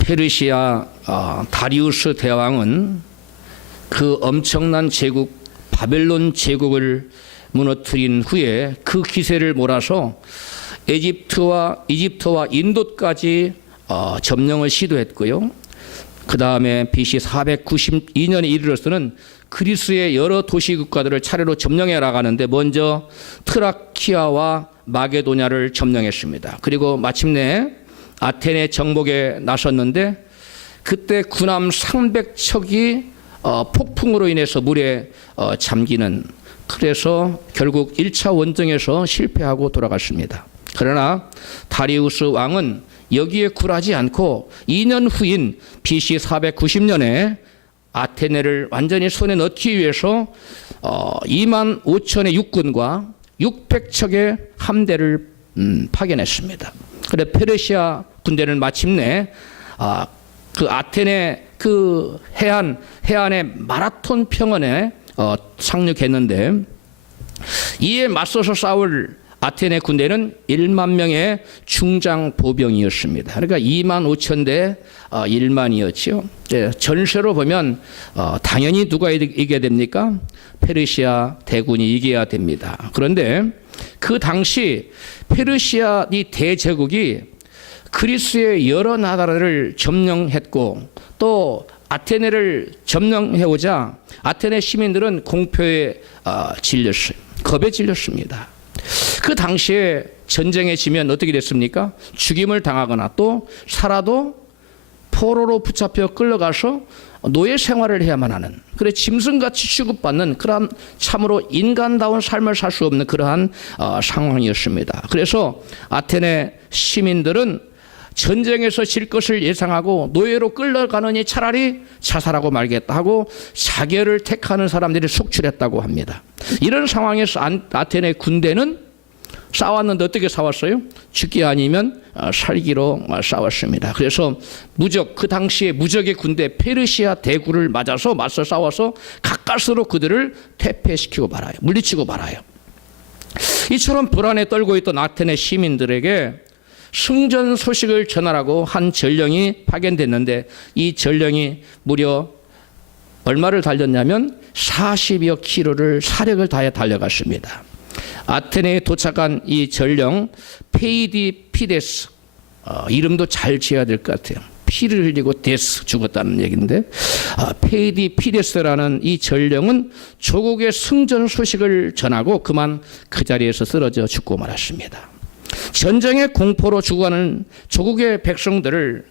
페르시아 다리우스 대왕은 그 엄청난 제국 바벨론 제국을 무너뜨린 후에 그 기세를 몰아서 이집트와 인도까지 점령을 시도했고요. 그 다음에 BC 492년에 이르러서는 그리스의 여러 도시 국가들을 차례로 점령해 나가는데 먼저 트라키아와 마게도냐를 점령했습니다. 그리고 마침내 아테네 정복에 나섰는데 그때 군함 300척이 폭풍으로 인해서 물에 잠기는, 그래서 결국 1차 원정에서 실패하고 돌아갔습니다. 그러나 다리우스 왕은 여기에 굴하지 않고 2년 후인 BC 490년에 아테네를 완전히 손에 넣기 위해서 2만 5천의 육군과 600척의 함대를 파견했습니다. 그래 페르시아 군대는 마침내 그 아테네 그 해안의 마라톤 평원에 상륙했는데, 이에 맞서서 싸울 아테네 군대는 1만 명의 중장 보병이었습니다. 그러니까 2만 5천 대 1만이었죠. 전세로 보면 당연히 누가 이겨야 됩니까? 페르시아 대군이 이겨야 됩니다. 그런데 그 당시 페르시아 이 대제국이 그리스의 여러 나라를 점령했고 또 아테네를 점령해오자 아테네 시민들은 공포에 질렸어요. 겁에 질렸습니다. 그 당시에 전쟁에 지면 어떻게 됐습니까? 죽임을 당하거나 또 살아도 포로로 붙잡혀 끌려가서 노예 생활을 해야만 하는, 그래 짐승같이 취급받는 그러한 참으로 인간다운 삶을 살 수 없는 그러한 상황이었습니다. 그래서 아테네 시민들은 전쟁에서 질 것을 예상하고 노예로 끌려가느니 차라리 자살하고 말겠다 하고 자결을 택하는 사람들이 속출했다고 합니다. 이런 상황에서 아테네 군대는 싸웠는데 어떻게 싸웠어요? 죽기 아니면 살기로 싸웠습니다. 그래서 그 당시에 무적의 군대 페르시아 대군을 맞아서 맞서 싸워서 가까스로 그들을 퇴폐시키고 말아요. 물리치고 말아요. 이처럼 불안에 떨고 있던 아테네 시민들에게 승전 소식을 전하라고 한 전령이 파견됐는데 이 전령이 무려 얼마를 달렸냐면 40여 킬로를 사력을 다해 달려갔습니다. 아테네에 도착한 이 전령 페이디피데스, 이름도 잘 지어야 될 것 같아요. 피를 흘리고 데스, 죽었다는 얘기인데 페이디피데스라는 이 전령은 조국의 승전 소식을 전하고 그만 그 자리에서 쓰러져 죽고 말았습니다. 전쟁의 공포로 죽어가는 조국의 백성들을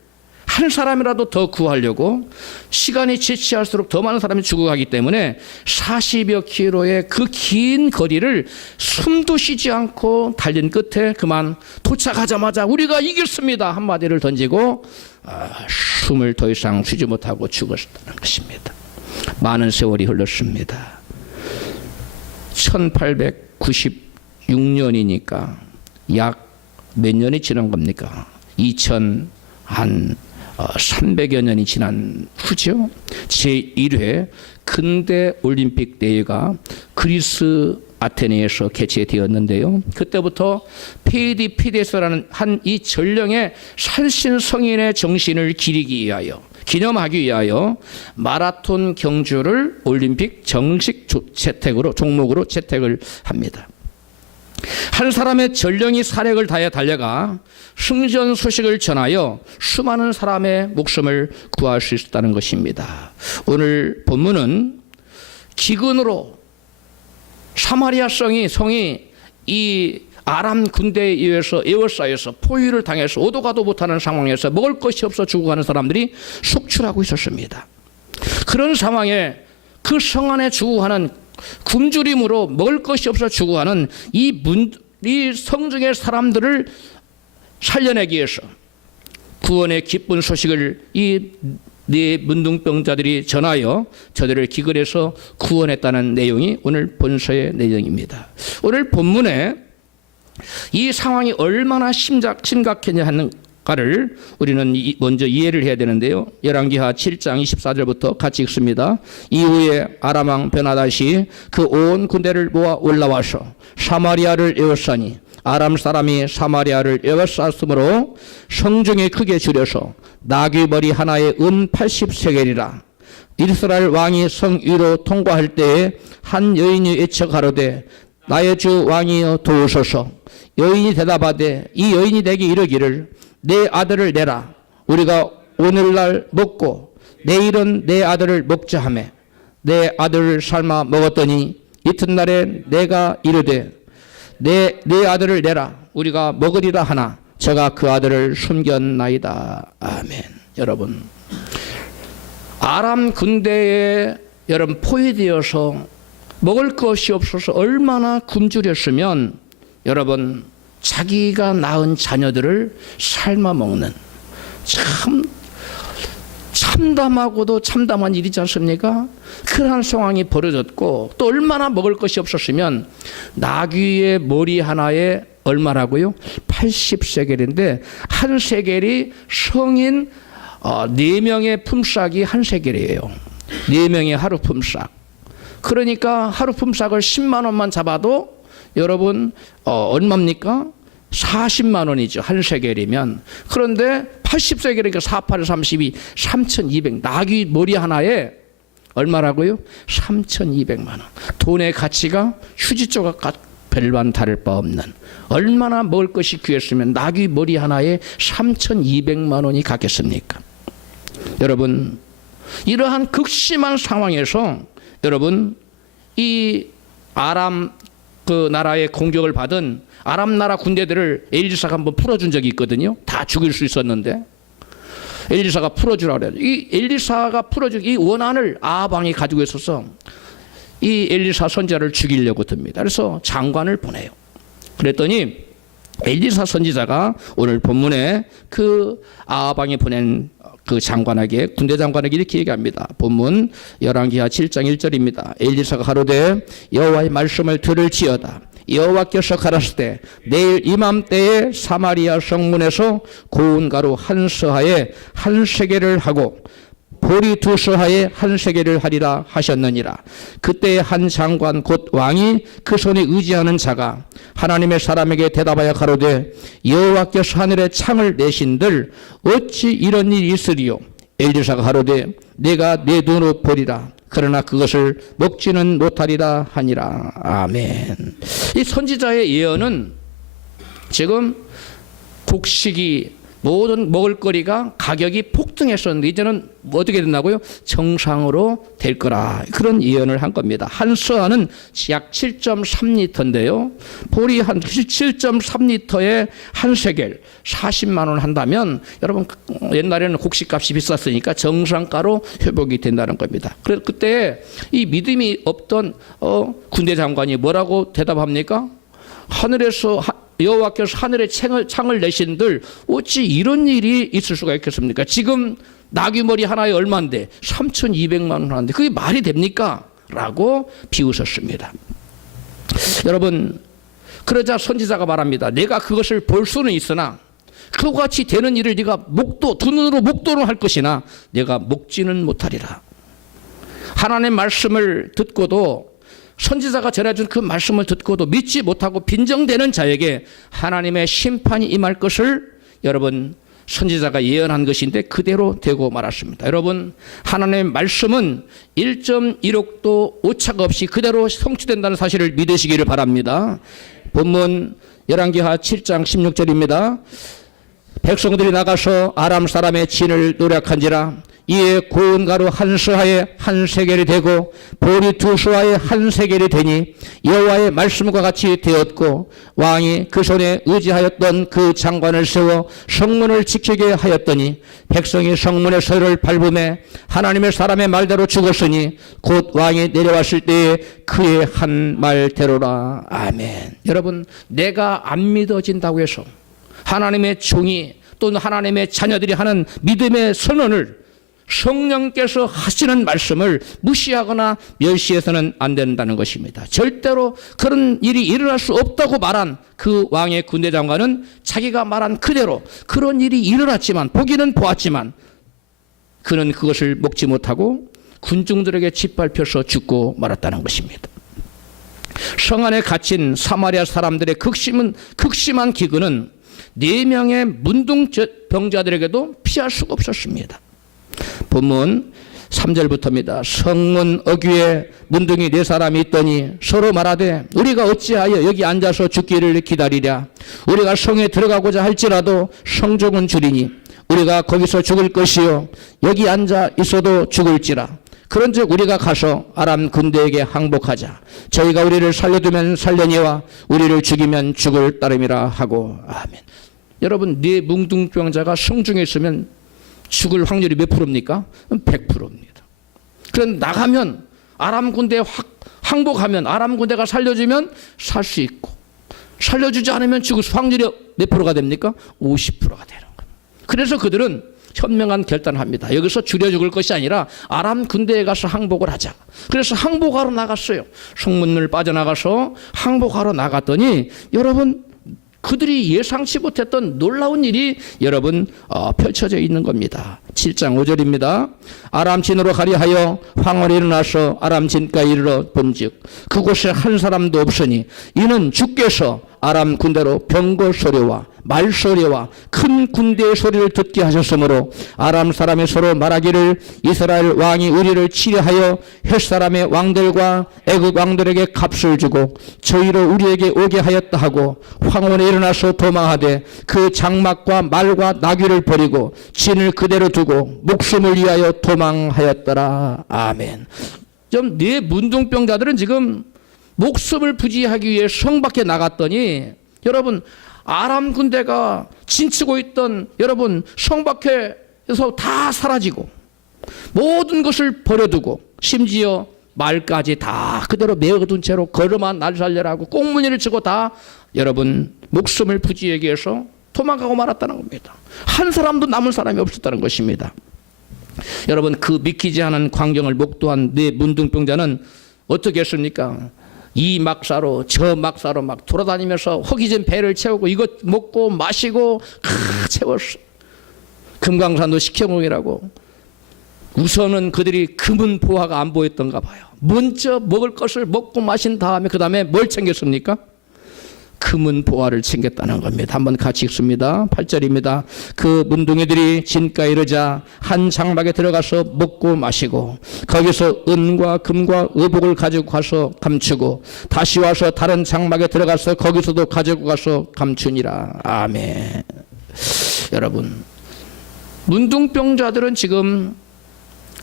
한 사람이라도 더 구하려고 시간이 지체할수록 더 많은 사람이 죽어가기 때문에 40여 킬로의 그 긴 거리를 숨도 쉬지 않고 달린 끝에 그만 도착하자마자 우리가 이겼습니다 한마디를 던지고 숨을 더 이상 쉬지 못하고 죽었다는 것입니다. 많은 세월이 흘렀습니다. 1896년이니까 약 몇 년이 지난 겁니까? 300여 년이 지난 후죠. 제1회 근대 올림픽 대회가 그리스 아테네에서 개최되었는데요. 그때부터 페이디피데스라는 한 이 전령의 산신성인의 정신을 기념하기 위하여 마라톤 경주를 올림픽 정식 종목으로 채택을 합니다. 한 사람의 전령이 사력을 다해 달려가 승전 소식을 전하여 수많은 사람의 목숨을 구할 수 있었다는 것입니다. 오늘 본문은 기근으로 사마리아 성이 이 아람 군대에 의해서 에워싸여서 포위를 당해서 오도 가도 못하는 상황에서 먹을 것이 없어 죽어가는 사람들이 속출하고 있었습니다. 그런 상황에 그 성 안에 죽어가는 굶주림으로 먹을 것이 없어 죽어가는 이 성중의 사람들을 살려내기 위해서 구원의 기쁜 소식을 이 네 문둥병자들이 전하여 저들을 기근해서 구원했다는 내용이 오늘 본서의 내용입니다. 오늘 본문에 이 상황이 얼마나 심각했냐 하는가를 우리는 먼저 이해를 해야 되는데요. 열왕기하 7장 24절부터 같이 읽습니다. 이후에 아람 왕 베나다시 그 온 군대를 모아 올라와서 사마리아를 에워싸니 아람 사람이 사마리아를 에워쌌으므로 성중에 크게 줄여서 나귀 머리 하나에 은 80세겔이라. 이스라엘 왕이 성 위로 통과할 때에 한 여인이 외쳐 가로되 나의 주 왕이여 도우소서. 여인이 대답하되 이 여인이 내게 이르기를 내 아들을 내라. 우리가 오늘날 먹고 내일은 내 아들을 먹자 하며 내 아들을 삶아 먹었더니 이튿날에 내가 이르되 내 아들을 내라. 우리가 먹으리라 하나 저가 그 아들을 숨겼나이다. 아멘. 여러분, 아람 군대에 여러분 포위되어서 먹을 것이 없어서 얼마나 굶주렸으면 여러분 자기가 낳은 자녀들을 삶아 먹는, 참 참담하고도 참담한 일이지 않습니까? 그러한 상황이 벌어졌고, 또 얼마나 먹을 것이 없었으면 나귀의 머리 하나에 얼마라고요? 80세겔인데 한 세겔이 성인 4명의 품삯이 한 세겔이에요. 4명의 하루 품삯. 그러니까 하루 품삯을 10만 원만 잡아도 여러분 얼마입니까? 40만 원이죠. 한 세겔이면. 그런데 80세겔이니까 48, 32, 3,200. 나귀 머리 하나에 얼마라고요? 3,200만 원. 돈의 가치가 휴지 조각 별반 다를 바 없는, 얼마나 먹을 것이 귀했으면 나귀 머리 하나에 3,200만 원이 갔겠습니까? 여러분, 이러한 극심한 상황에서 여러분 이 아람 그 나라의 공격을 받은 아람 나라 군대들을 엘리사가 한번 풀어준 적이 있거든요. 다 죽일 수 있었는데 엘리사가 풀어주라 그래요. 이 엘리사가 풀어준 이 원한을 아합 왕이 가지고 있어서 이 엘리사 선지자를 죽이려고 듭니다. 그래서 장관을 보내요. 그랬더니 엘리사 선지자가 오늘 본문에 그 아합 왕이 보낸 그 장관에게, 군대 장관에게 이렇게 얘기합니다. 본문 열왕기하 7장 1절입니다. 엘리사가 가로되 여호와의 말씀을 들을지어다. 여호와께서 가라사대 내일 이맘때에 사마리아 성문에서 고운 가루 한 서하에 한 세겔을 하고 보리 두 서하에 한 세겔을 하리라 하셨느니라. 그때 한 장관 곧 왕이 그 손에 의지하는 자가 하나님의 사람에게 대답하여 가로되 여호와께서 하늘에 창을 내신들 어찌 이런 일이 있으리요. 엘리사가 가로되 내가 내 눈으로 보리라. 그러나 그것을 먹지는 못하리라 하니라. 아멘. 이 선지자의 예언은 지금 곡식이 모든 먹을거리가 가격이 폭등했었는데 이제는 어떻게 된다고요? 정상으로 될 거라, 그런 예언을 한 겁니다. 한 서하는 약 7.3리터인데요. 보리 한 7.3리터에 한 세겔 40만 원 한다면 여러분 옛날에는 곡식값이 비쌌으니까 정상가로 회복이 된다는 겁니다. 그래서 그때 이 믿음이 없던 군대 장관이 뭐라고 대답합니까? 하늘에서 여호와께서 하늘에 창을 내신들 어찌 이런 일이 있을 수가 있겠습니까? 지금 나귀 머리 하나에 얼마인데 3,200만 원 하는데 그게 말이 됩니까? 라고 비웃었습니다. 여러분, 그러자 선지자가 말합니다. 내가 그것을 볼 수는 있으나 그와 같이 되는 일을 네가 두 눈으로 목도로 할 것이나 내가 먹지는 못하리라. 하나님의 말씀을 듣고도, 선지자가 전해준 그 말씀을 듣고도 믿지 못하고 빈정대는 자에게 하나님의 심판이 임할 것을 여러분 선지자가 예언한 것인데 그대로 되고 말았습니다. 여러분, 하나님의 말씀은 1.1억도 오차가 없이 그대로 성취된다는 사실을 믿으시기를 바랍니다. 본문 열왕기하 7장 16절입니다. 백성들이 나가서 아람 사람의 진을 노력한지라 이에 고운 가루 한 서하에 한 세겔이 되고 보리 두 서하에 한 세겔이 되니 여호와의 말씀과 같이 되었고 왕이 그 손에 의지하였던 그 장관을 세워 성문을 지키게 하였더니 백성이 성문의 서를 밟음에 하나님의 사람의 말대로 죽었으니 곧 왕이 내려왔을 때에 그의 한 말대로라. 아멘. 여러분, 내가 안 믿어진다고 해서 하나님의 종이 또는 하나님의 자녀들이 하는 믿음의 선언을, 성령께서 하시는 말씀을 무시하거나 멸시해서는 안 된다는 것입니다. 절대로 그런 일이 일어날 수 없다고 말한 그 왕의 군대 장관은 자기가 말한 그대로 그런 일이 일어났지만, 보기는 보았지만 그는 그것을 먹지 못하고 군중들에게 짓밟혀서 죽고 말았다는 것입니다. 성 안에 갇힌 사마리아 사람들의 극심한 기근은 4명의 문둥병자들에게도 피할 수가 없었습니다. 본문 3절부터입니다. 성문 어귀에 문둥이 4사람이 있더니 서로 말하되 우리가 어찌하여 여기 앉아서 죽기를 기다리랴. 우리가 성에 들어가고자 할지라도 성종은 줄이니 우리가 거기서 죽을 것이요 여기 앉아 있어도 죽을지라. 그런즉 우리가 가서 아람 군대에게 항복하자. 저희가 우리를 살려두면 살려니와 우리를 죽이면 죽을 따름이라 하고. 아멘. 여러분, 4 문둥병자가 성중에 있으면 죽을 확률이 몇 프로입니까? 100%입니다. 그런데 나가면 아람 군대에 항복하면 아람 군대가 살려주면 살 수 있고, 살려주지 않으면 죽을 확률이 몇 프로가 됩니까? 50%가 되는 겁니다. 그래서 그들은 현명한 결단을 합니다. 여기서 줄여 죽을 것이 아니라 아람 군대에 가서 항복을 하자. 그래서 항복하러 나갔어요. 성문을 빠져나가서 항복하러 나갔더니 여러분, 그들이 예상치 못했던 놀라운 일이 여러분 펼쳐져 있는 겁니다. 7장 5절입니다. 아람진으로 가려 하여 황홀히 일어나서 아람진가에 이르러 본즉 그곳에 한 사람도 없으니 이는 주께서 아람 군대로 병거 소리와 말 소리와 큰 군대의 소리를 듣게 하셨으므로 아람 사람이 서로 말하기를 이스라엘 왕이 우리를 치려하여 헷 사람의 왕들과 애굽 왕들에게 값을 주고 저희로 우리에게 오게 하였다 하고 황혼에 일어나서 도망하되 그 장막과 말과 나귀를 버리고 진을 그대로 두고 목숨을 위하여 도망하였더라. 아멘. 좀 4 문둥병자들은 지금 목숨을 부지하기 위해 성 밖에 나갔더니 여러분, 아람 군대가 진치고 있던 여러분 성 밖에서 다 사라지고 모든 것을 버려두고 심지어 말까지 다 그대로 메어둔 채로 걸음아 날 살려라고 꽁무니를 치고 다 여러분 목숨을 부지하기 위해서 도망가고 말았다는 겁니다. 한 사람도 남은 사람이 없었다는 것입니다. 여러분, 그 믿기지 않은 광경을 목도한 4 문둥병자는 어떻게 했습니까? 이 막사로 저 막사로 막 돌아다니면서 허기진 배를 채우고 이것 먹고 마시고 채웠어. 금강산도 식혜공이라고. 우선은 그들이 금은 보화가 안 보였던가 봐요. 먼저 먹을 것을 먹고 마신 다음에 그 다음에 뭘 챙겼습니까? 금은 보화를 챙겼다는 겁니다. 한번 같이 읽습니다. 8절입니다. 그 문둥이들이 진가에 이르자 한 장막에 들어가서 먹고 마시고 거기서 은과 금과 의복을 가지고 가서 감추고 다시 와서 다른 장막에 들어가서 거기서도 가지고 가서 감추니라. 아멘. 여러분, 문둥병자들은 지금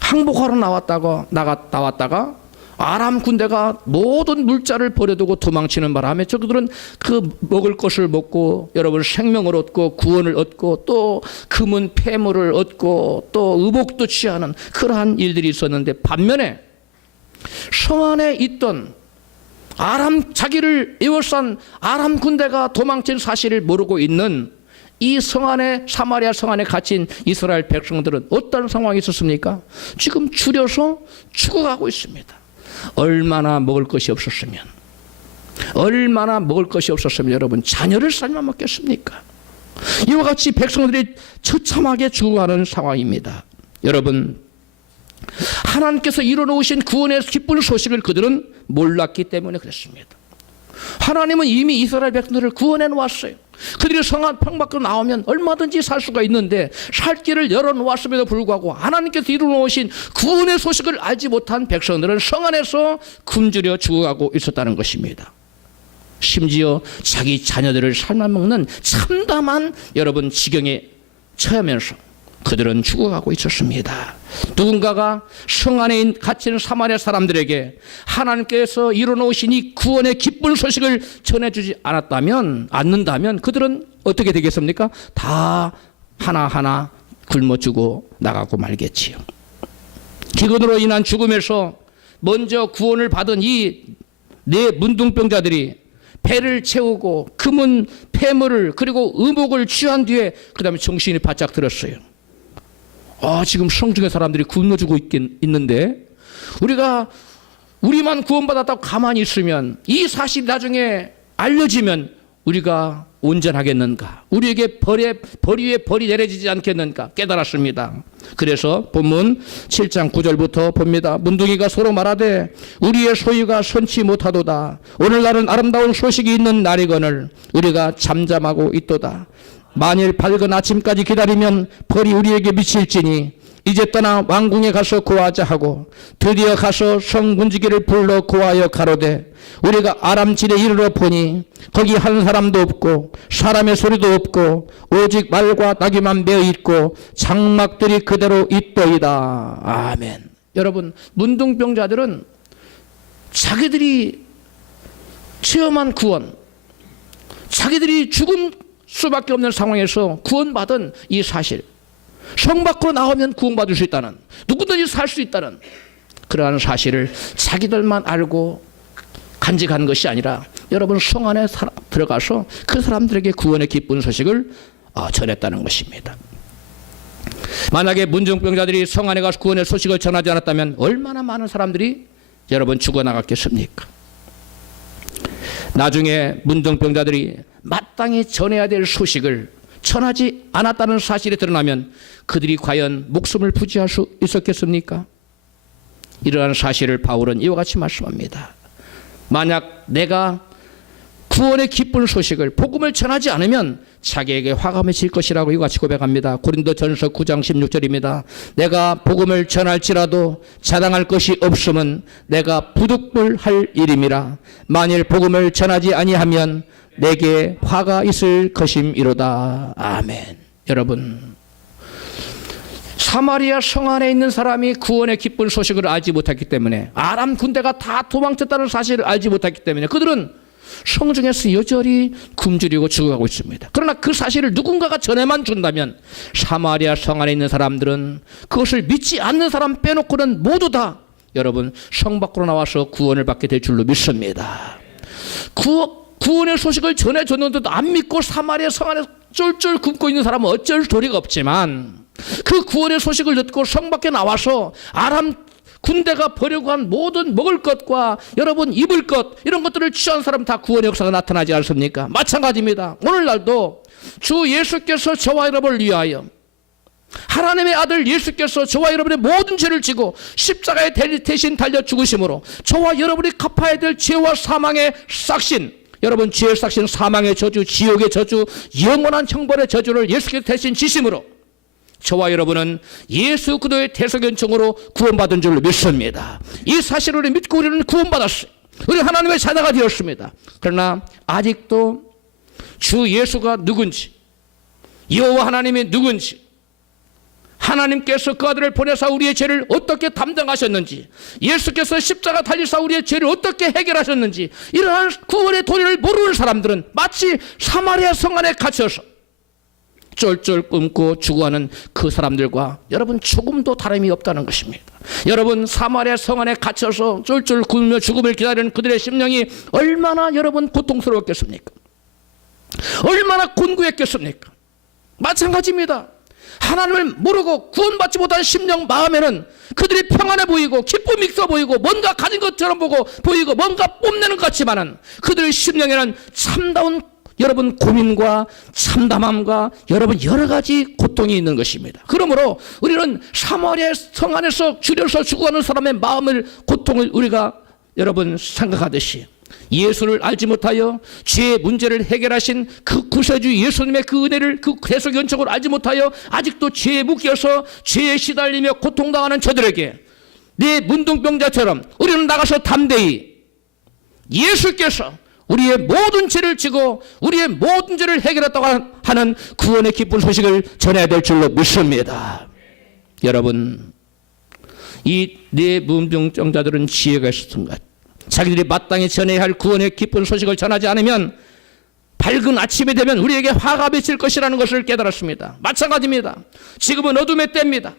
항복하러 나왔다가 아람 군대가 모든 물자를 버려두고 도망치는 바람에 저들은 그 먹을 것을 먹고 여러분 생명을 얻고 구원을 얻고 또 금은 폐물을 얻고 또 의복도 취하는 그러한 일들이 있었는데, 반면에 성 안에 있던 자기를 에워싼 아람 군대가 도망친 사실을 모르고 있는 이 성 안에, 사마리아 성 안에 갇힌 이스라엘 백성들은 어떤 상황이 있었습니까? 지금 줄여서 죽어가고 있습니다. 얼마나 먹을 것이 없었으면 여러분 자녀를 삶아 먹겠습니까? 이와 같이 백성들이 처참하게 죽어가는 상황입니다. 여러분, 하나님께서 이루어놓으신 구원의 기쁜 소식을 그들은 몰랐기 때문에 그렇습니다. 하나님은 이미 이스라엘 백성들을 구원해 놓았어요. 그들이 성안 평 밖으로 나오면 얼마든지 살 수가 있는데 살 길을 열어놓았음에도 불구하고 하나님께서 이루어놓으신 구원의 소식을 알지 못한 백성들은 성 안에서 굶주려 죽어가고 있었다는 것입니다. 심지어 자기 자녀들을 삶아먹는 참담한 여러분 지경에 처하면서 그들은 죽어가고 있었습니다. 누군가가 성 안에 갇힌 사마리아 사람들에게 하나님께서 이루어놓으신 이 구원의 기쁜 소식을 전해주지 않는다면 그들은 어떻게 되겠습니까? 다 하나하나 굶어 죽어 나가고 말겠지요. 기근으로 인한 죽음에서 먼저 구원을 받은 이 4 문둥병자들이 배를 채우고 금은 폐물을 그리고 의복을 취한 뒤에 그 다음에 정신이 바짝 들었어요. 지금 성중의 사람들이 굶어 죽고 있는데 우리만 구원받았다고 가만히 있으면 이 사실이 나중에 알려지면 우리가 온전하겠는가? 우리에게 벌 위에 벌이 내려지지 않겠는가? 깨달았습니다. 그래서 본문 7장 9절부터 봅니다. 문둥이가 서로 말하되 우리의 소유가 선치 못하도다. 오늘날은 아름다운 소식이 있는 날이거늘 우리가 잠잠하고 있도다. 만일 밝은 아침까지 기다리면 벌이 우리에게 미칠지니 이제 떠나 왕궁에 가서 고하자 하고 드디어 가서 성문지기를 불러 고하여 가로되 우리가 아람질에 이르러 보니 거기 한 사람도 없고 사람의 소리도 없고 오직 말과 나귀만 메어 있고 장막들이 그대로 있더이다. 아멘. 여러분, 문둥병자들은 자기들이 체험한 구원, 자기들이 죽을 수밖에 없는 상황에서 구원받은 이 사실, 성 밖으로 나오면 구원받을 수 있다는, 누구든지 살 수 있다는 그러한 사실을 자기들만 알고 간직한 것이 아니라 여러분 성 안에 들어가서 그 사람들에게 구원의 기쁜 소식을 전했다는 것입니다. 만약에 문둥병자들이 성 안에 가서 구원의 소식을 전하지 않았다면 얼마나 많은 사람들이 여러분 죽어나갔겠습니까? 나중에 문둥병자들이 마땅히 전해야 될 소식을 전하지 않았다는 사실이 드러나면 그들이 과연 목숨을 부지할 수 있었겠습니까? 이러한 사실을 바울은 이와 같이 말씀합니다. 만약 내가 구원의 기쁜 소식을, 복음을 전하지 않으면 자기에게 화가 맺힐 것이라고 이와 같이 고백합니다. 고린도전서 9장 16절입니다. 내가 복음을 전할지라도 자랑할 것이 없음은 내가 부득불할 일임이라. 만일 복음을 전하지 아니하면 내게 화가 있을 것임이로다. 아멘. 여러분, 사마리아 성 안에 있는 사람이 구원의 기쁜 소식을 알지 못했기 때문에, 아람 군대가 다 도망쳤다는 사실을 알지 못했기 때문에 그들은 성중에서 여전히 굶주리고 죽어가고 있습니다. 그러나 그 사실을 누군가가 전해만 준다면 사마리아 성 안에 있는 사람들은 그것을 믿지 않는 사람 빼놓고는 모두 다 여러분 성 밖으로 나와서 구원을 받게 될 줄로 믿습니다. 구원의 소식을 전해줬는데도 안 믿고 사마리아 성 안에 쫄쫄 굶고 있는 사람은 어쩔 도리가 없지만, 그 구원의 소식을 듣고 성 밖에 나와서 아람 군대가 버리고 한 모든 먹을 것과 여러분 입을 것, 이런 것들을 취한 사람 다 구원의 역사가 나타나지 않습니까? 마찬가지입니다. 오늘날도 주 예수께서 저와 여러분을 위하여, 하나님의 아들 예수께서 저와 여러분의 모든 죄를 지고 십자가에 대신 달려 죽으심으로 저와 여러분이 갚아야 될 죄와 사망의 싹신, 여러분 죄의 싹신, 사망의 저주, 지옥의 저주, 영원한 형벌의 저주를 예수께서 대신 지심으로 저와 여러분은 예수 그리스도의 대속연청으로 구원받은 줄로 믿습니다. 이 사실을 믿고 우리는 구원받았어요. 우리 하나님의 자녀가 되었습니다. 그러나 아직도 주 예수가 누군지, 여호와 하나님이 누군지, 하나님께서 그 아들을 보내사 우리의 죄를 어떻게 담당하셨는지, 예수께서 십자가 달리사 우리의 죄를 어떻게 해결하셨는지, 이러한 구원의 도리를 모르는 사람들은 마치 사마리아 성 안에 갇혀서 쫄쫄 굶고 죽어가는 그 사람들과 여러분 조금도 다름이 없다는 것입니다. 여러분 사마리아 성 안에 갇혀서 쫄쫄 굶으며 죽음을 기다리는 그들의 심령이 얼마나 여러분 고통스러웠겠습니까? 얼마나 곤고했겠습니까? 마찬가지입니다. 하나님을 모르고 구원받지 못한 심령 마음에는 그들이 평안해 보이고 기쁨이 있어 보이고 뭔가 가진 것처럼 보이고 뭔가 뽐내는 것 같지만은 그들의 심령에는 참다운 여러분 고민과 참담함과 여러분 여러 가지 고통이 있는 것입니다. 그러므로 우리는 사마리아 성 안에서 줄여서 죽어가는 사람의 마음을, 고통을 우리가 여러분 생각하듯이 예수를 알지 못하여 죄의 문제를 해결하신 그 구세주 예수님의 그 은혜를, 그 대속 연속을 알지 못하여 아직도 죄에 묶여서 죄에 시달리며 고통당하는 저들에게 네 문둥병자처럼 우리는 나가서 담대히 예수께서 우리의 모든 죄를 지고 우리의 모든 죄를 해결했다고 하는 구원의 기쁜 소식을 전해야 될 줄로 믿습니다. 여러분, 이 네 문둥병자들은 지혜가 있었던가? 자기들이 마땅히 전해야 할 구원의 기쁜 소식을 전하지 않으면 밝은 아침이 되면 우리에게 화가 맺힐 것이라는 것을 깨달았습니다. 마찬가지입니다. 지금은 어둠의 때입니다.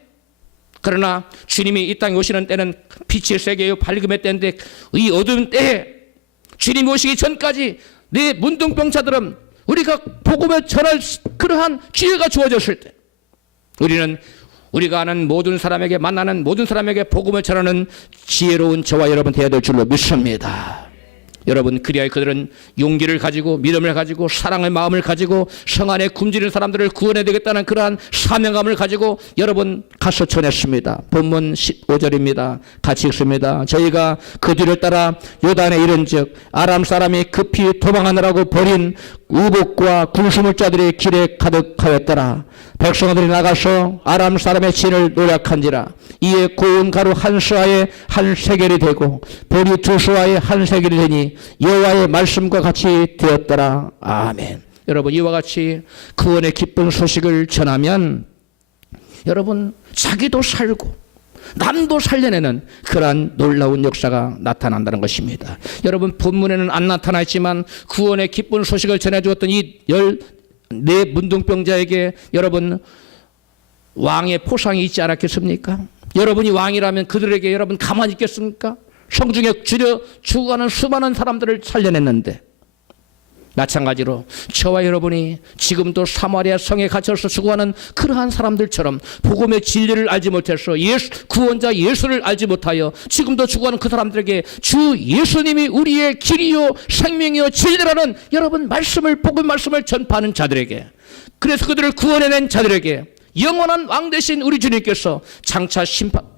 그러나 주님이 이 땅에 오시는 때는 빛의 세계요 밝음의 때인데, 이 어두운 때에 주님이 오시기 전까지 네 문둥병자들은 우리가 복음을 전할 그러한 기회가 주어졌을 때 우리는 우리가 아는 모든 사람에게, 만나는 모든 사람에게 복음을 전하는 지혜로운 저와 여러분 되어야 될 줄로 믿습니다. 여러분, 그리하여 그들은 용기를 가지고 믿음을 가지고 사랑의 마음을 가지고 성 안에 굶주린 사람들을 구원해야 되겠다는 그러한 사명감을 가지고 여러분 가서 전했습니다. 본문 15절입니다. 같이 읽습니다. 저희가 그 뒤를 따라 요단에 이른즉 아람 사람이 급히 도망하느라고 버린 우복과 군수물자들이 길에 가득하였더라. 백성들이 나가서 아람 사람의 진을 노략한지라. 이에 고운 가루 한 수아에 한 세겔이 되고 보리 두 수아에 한 세겔이 되니 여호와의 말씀과 같이 되었더라. 아멘. 여러분, 이와 같이 구원의 기쁜 소식을 전하면 여러분 자기도 살고 남도 살려내는 그러한 놀라운 역사가 나타난다는 것입니다. 여러분, 본문에는 안 나타나 있지만 구원의 기쁜 소식을 전해주었던 이 14 문둥병자에게 여러분 왕의 포상이 있지 않았겠습니까? 여러분이 왕이라면 그들에게 여러분 가만히 있겠습니까? 성중에 죽어가는 수많은 사람들을 살려냈는데, 마찬가지로 저와 여러분이 지금도 사마리아 성에 갇혀서 죽어가는 그러한 사람들처럼 복음의 진리를 알지 못해서 구원자 예수를 알지 못하여 지금도 죽어가는 그 사람들에게 주 예수님이 우리의 길이요 생명이요 진리라는 여러분 복음 말씀을 전파하는 자들에게, 그래서 그들을 구원해낸 자들에게 영원한 왕 되신 우리 주님께서 장차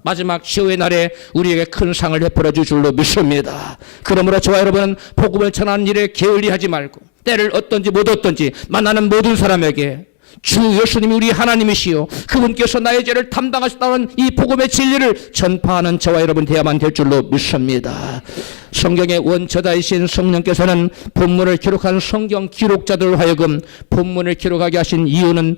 마지막 시호의 날에 우리에게 큰 상을 베풀어 줄 줄로 믿습니다. 그러므로 저와 여러분은 복음을 전하는 일에 게을리하지 말고 때를 얻든지 못 얻든지 만나는 모든 사람에게 주 예수님이 우리 하나님이시요 그분께서 나의 죄를 담당하셨다는 이 복음의 진리를 전파하는 저와 여러분 되야만 될 줄로 믿습니다. 성경의 원저자이신 성령께서는 본문을 기록한 성경 기록자들 하여금 본문을 기록하게 하신 이유는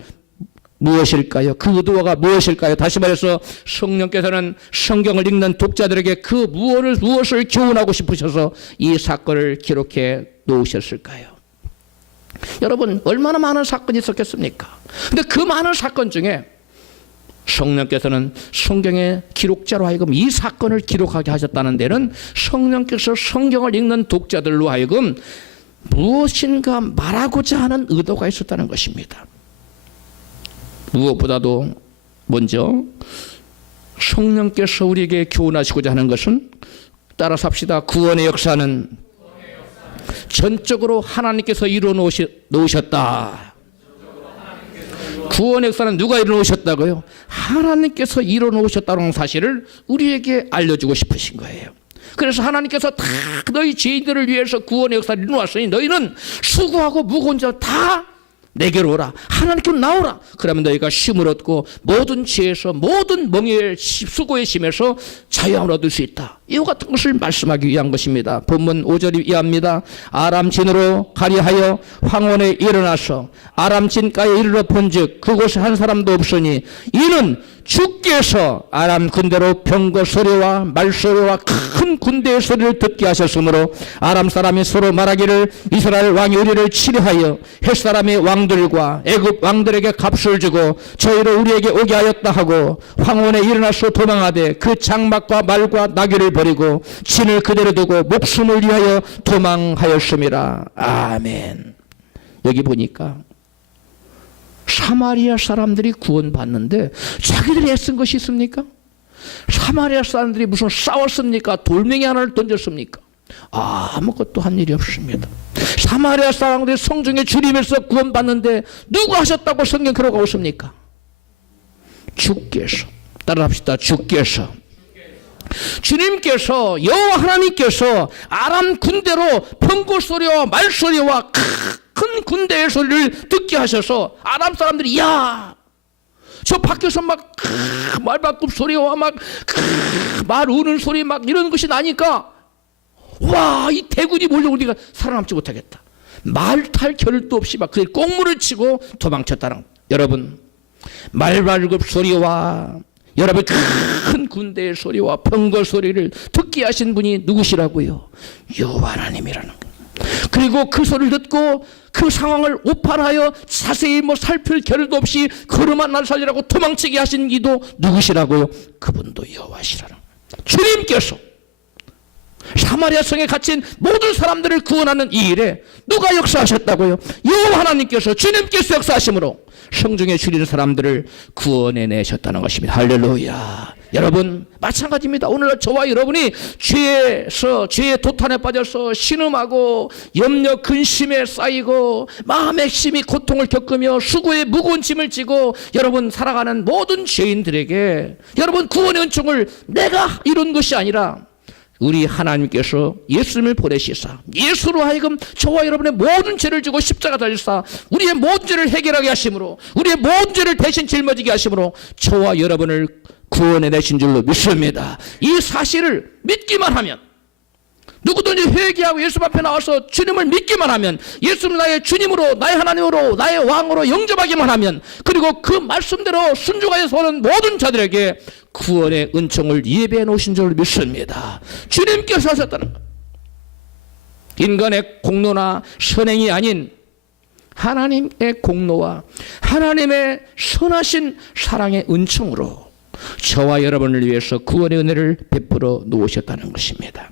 무엇일까요? 그 의도가 무엇일까요? 다시 말해서 성령께서는 성경을 읽는 독자들에게 그 무엇을 교훈하고 싶으셔서 이 사건을 기록해 놓으셨을까요? 여러분, 얼마나 많은 사건이 있었겠습니까? 근데 그 많은 사건 중에 성령께서는 성경의 기록자로 하여금 이 사건을 기록하게 하셨다는 데는 성령께서 성경을 읽는 독자들로 하여금 무엇인가 말하고자 하는 의도가 있었다는 것입니다. 무엇보다도 먼저 성령께서 우리에게 교훈하시고자 하는 것은, 따라서 합시다. 구원의 역사는 전적으로 하나님께서 이루어 놓으셨다. 구원의 역사는 누가 이루어 놓으셨다고요? 하나님께서 이루어 놓으셨다는 사실을 우리에게 알려주고 싶으신 거예요. 그래서 하나님께서 다 너희 죄인들을 위해서 구원의 역사를 이루어 놓았으니 너희는 수고하고 무거운 자 다 내게로 오라. 하나님께로 나오라. 그러면 너희가 쉼을 얻고 모든 죄에서 모든 멍에의 수고의 심에서 자유함을 얻을 수 있다. 이와 같은 것을 말씀하기 위한 것입니다. 본문 5절이 이합니다. 아람진으로 가리하여 황혼에 일어나서 아람진가에 이르러 본즉 그곳에 한 사람도 없으니 이는 주께서 아람 군대로 병거 소리와 말소리와 큰 군대의 소리를 듣게 하셨으므로 아람 사람이 서로 말하기를 이스라엘 왕이 우리를 치려하여 헷 사람의 왕들과 애굽 왕들에게 값을 주고 저희를 우리에게 오게 하였다 하고 황혼에 일어나서 도망하되 그 장막과 말과 나귀를 버리고 진을 그대로 두고 목숨을 위하여 도망하였음이라. 아멘. 여기 보니까 사마리아 사람들이 구원받는데 자기들이 애쓴 것이 있습니까? 사마리아 사람들이 무슨 싸웠습니까? 돌멩이 하나를 던졌습니까? 아무것도 한 일이 없습니다. 사마리아 사람들이 성중에 주님에서 구원받는데 누가 하셨다고 성경 기록하고 있습니까? 주께서. 따라합시다. 주께서. 주님께서, 여호와 하나님께서 아람 군대로 병거 소리와 말 소리와 큰 군대의 소리를 듣게 하셔서 아람 사람들이 저 밖에서 막 말바꿈 소리와 막 말 우는 소리 막 이런 것이 나니까 와, 이 대군이 몰려오니까 살아남지 못하겠다. 말 탈 겨를도 없이 막 그 꽁무를 치고 도망쳤다는. 여러분, 말발굽 소리와 여러분 큰 군대의 소리와 병거 소리를 듣게 하신 분이 누구시라고요? 여호와 하나님이라는 거예요. 그리고 그 소리를 듣고 그 상황을 오판하여 자세히 살필 겨를도 없이 걸음만 날 살리라고 도망치게 하신 이도 누구시라고요? 그분도 여호와시라는 거예요. 주님께서 사마리아 성에 갇힌 모든 사람들을 구원하는 이 일에 누가 역사하셨다고요? 여호와 하나님께서, 주님께서 역사하심으로 성중에 줄이는 사람들을 구원해내셨다는 것입니다. 할렐루야. 여러분 마찬가지입니다. 오늘날 저와 여러분이 죄의 도탄에 빠져서 신음하고 염려 근심에 쌓이고 마음의 힘이 고통을 겪으며 수고의 무거운 짐을 지고 여러분 살아가는 모든 죄인들에게 여러분 구원의 은총을 내가 이룬 것이 아니라 우리 하나님께서 예수님을 보내시사 예수로 하여금 저와 여러분의 모든 죄를 지고 십자가 달리사 우리의 모든 죄를 해결하게 하심으로 우리의 모든 죄를 대신 짊어지게 하심으로 저와 여러분을 구원해내신 줄로 믿습니다. 이 사실을 믿기만 하면 누구든지 회개하고 예수 앞에 나와서 주님을 믿기만 하면 예수를 나의 주님으로 나의 하나님으로 나의 왕으로 영접하기만 하면 그리고 그 말씀대로 순종하여서 오는 모든 자들에게 구원의 은총을 예배해 놓으신 줄 믿습니다. 주님께서 하셨다는 것. 인간의 공로나 선행이 아닌 하나님의 공로와 하나님의 선하신 사랑의 은총으로 저와 여러분을 위해서 구원의 은혜를 베풀어 놓으셨다는 것입니다.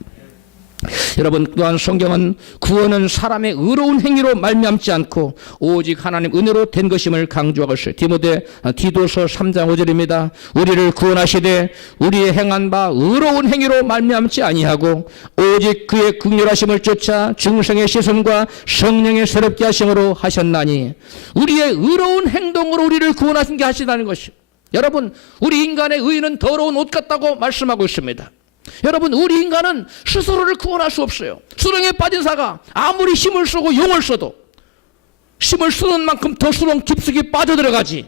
여러분 또한 성경은 구원은 사람의 의로운 행위로 말미암지 않고 오직 하나님 은혜로 된 것임을 강조하고 있어요. 디도서 3장 5절입니다. 우리를 구원하시되 우리의 행한 바 의로운 행위로 말미암지 아니하고 오직 그의 긍휼하심을 쫓아 중생의 시선과 성령의 새롭게 하심으로 하셨나니 우리의 의로운 행동으로 우리를 구원하신 게 하시다는 것이요. 여러분 우리 인간의 의는 더러운 옷 같다고 말씀하고 있습니다. 여러분 우리 인간은 스스로를 구원할 수 없어요. 수렁에 빠진 사가 아무리 힘을 쓰고 용을 써도 힘을 쓰는 만큼 더 수렁 깊숙이 빠져들어가지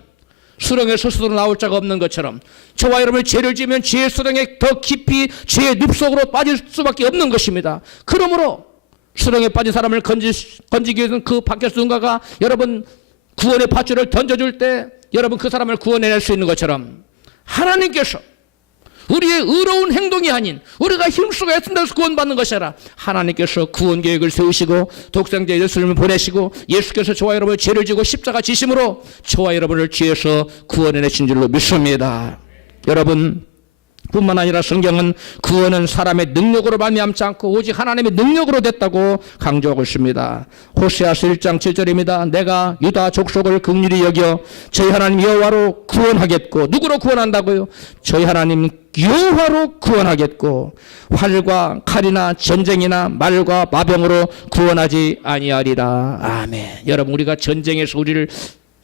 수렁에서 스스로 나올 자가 없는 것처럼 저와 여러분이 죄를 지으면 죄의 수렁에 더 깊이 죄의 늪속으로 빠질 수밖에 없는 것입니다. 그러므로 수렁에 빠진 사람을 건지기 위해서는 그 밖에서 누군가가 여러분 구원의 밧줄을 던져줄 때 여러분 그 사람을 구원해낼 수 있는 것처럼 하나님께서 우리의 의로운 행동이 아닌 우리가 힘쓰고 애쓴다 해서 구원받는 것이 아니라 하나님께서 구원 계획을 세우시고 독생자 예수님을 보내시고 예수께서 저와 여러분의 죄를 지고 십자가 지심으로 저와 여러분을 죄에서 구원해내신 줄로 믿습니다. 여러분 뿐만 아니라 성경은 구원은 사람의 능력으로 말미암지 않고 오직 하나님의 능력으로 됐다고 강조하고 있습니다. 호세아서 1장 7절입니다. 내가 유다 족속을 긍휼히 여겨 저희 하나님 여호와로 구원하겠고 누구로 구원한다고요? 저희 하나님 여호와로 구원하겠고 활과 칼이나 전쟁이나 말과 마병으로 구원하지 아니하리라. 아멘. 여러분 우리가 전쟁에서 우리를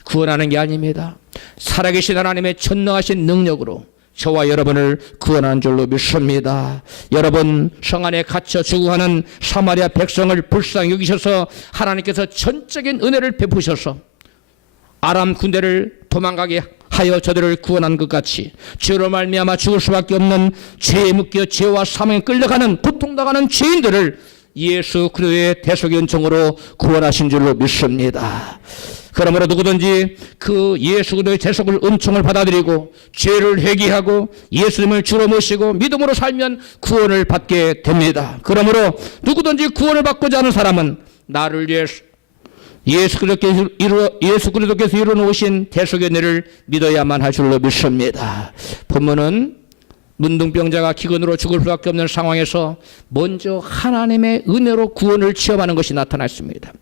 구원하는 게 아닙니다. 살아계신 하나님의 전능하신 능력으로 저와 여러분을 구원한 줄로 믿습니다. 여러분 성 안에 갇혀 죽어가는 사마리아 백성을 불쌍히 여기셔서 하나님께서 전적인 은혜를 베푸셔서 아람 군대를 도망가게 하여 저들을 구원한 것 같이 죄로 말미암아 죽을 수밖에 없는 죄에 묶여 죄와 사망에 끌려가는 고통당하는 죄인들을 예수 그리스도의 대속의 은총으로 구원하신 줄로 믿습니다. 그러므로 누구든지 그 예수 그리스도의 대속을 은총을 받아들이고 죄를 회개하고 예수님을 주로 모시고 믿음으로 살면 구원을 받게 됩니다. 그러므로 누구든지 구원을 받고자 하는 사람은 나를 위해 예수 그리스도께서 이루어놓으신 대속의 은혜를 믿어야만 할 줄로 믿습니다. 본문은 문둥병자가 기근으로 죽을 수밖에 없는 상황에서 먼저 하나님의 은혜로 구원을 체험하는 것이 나타났습니다.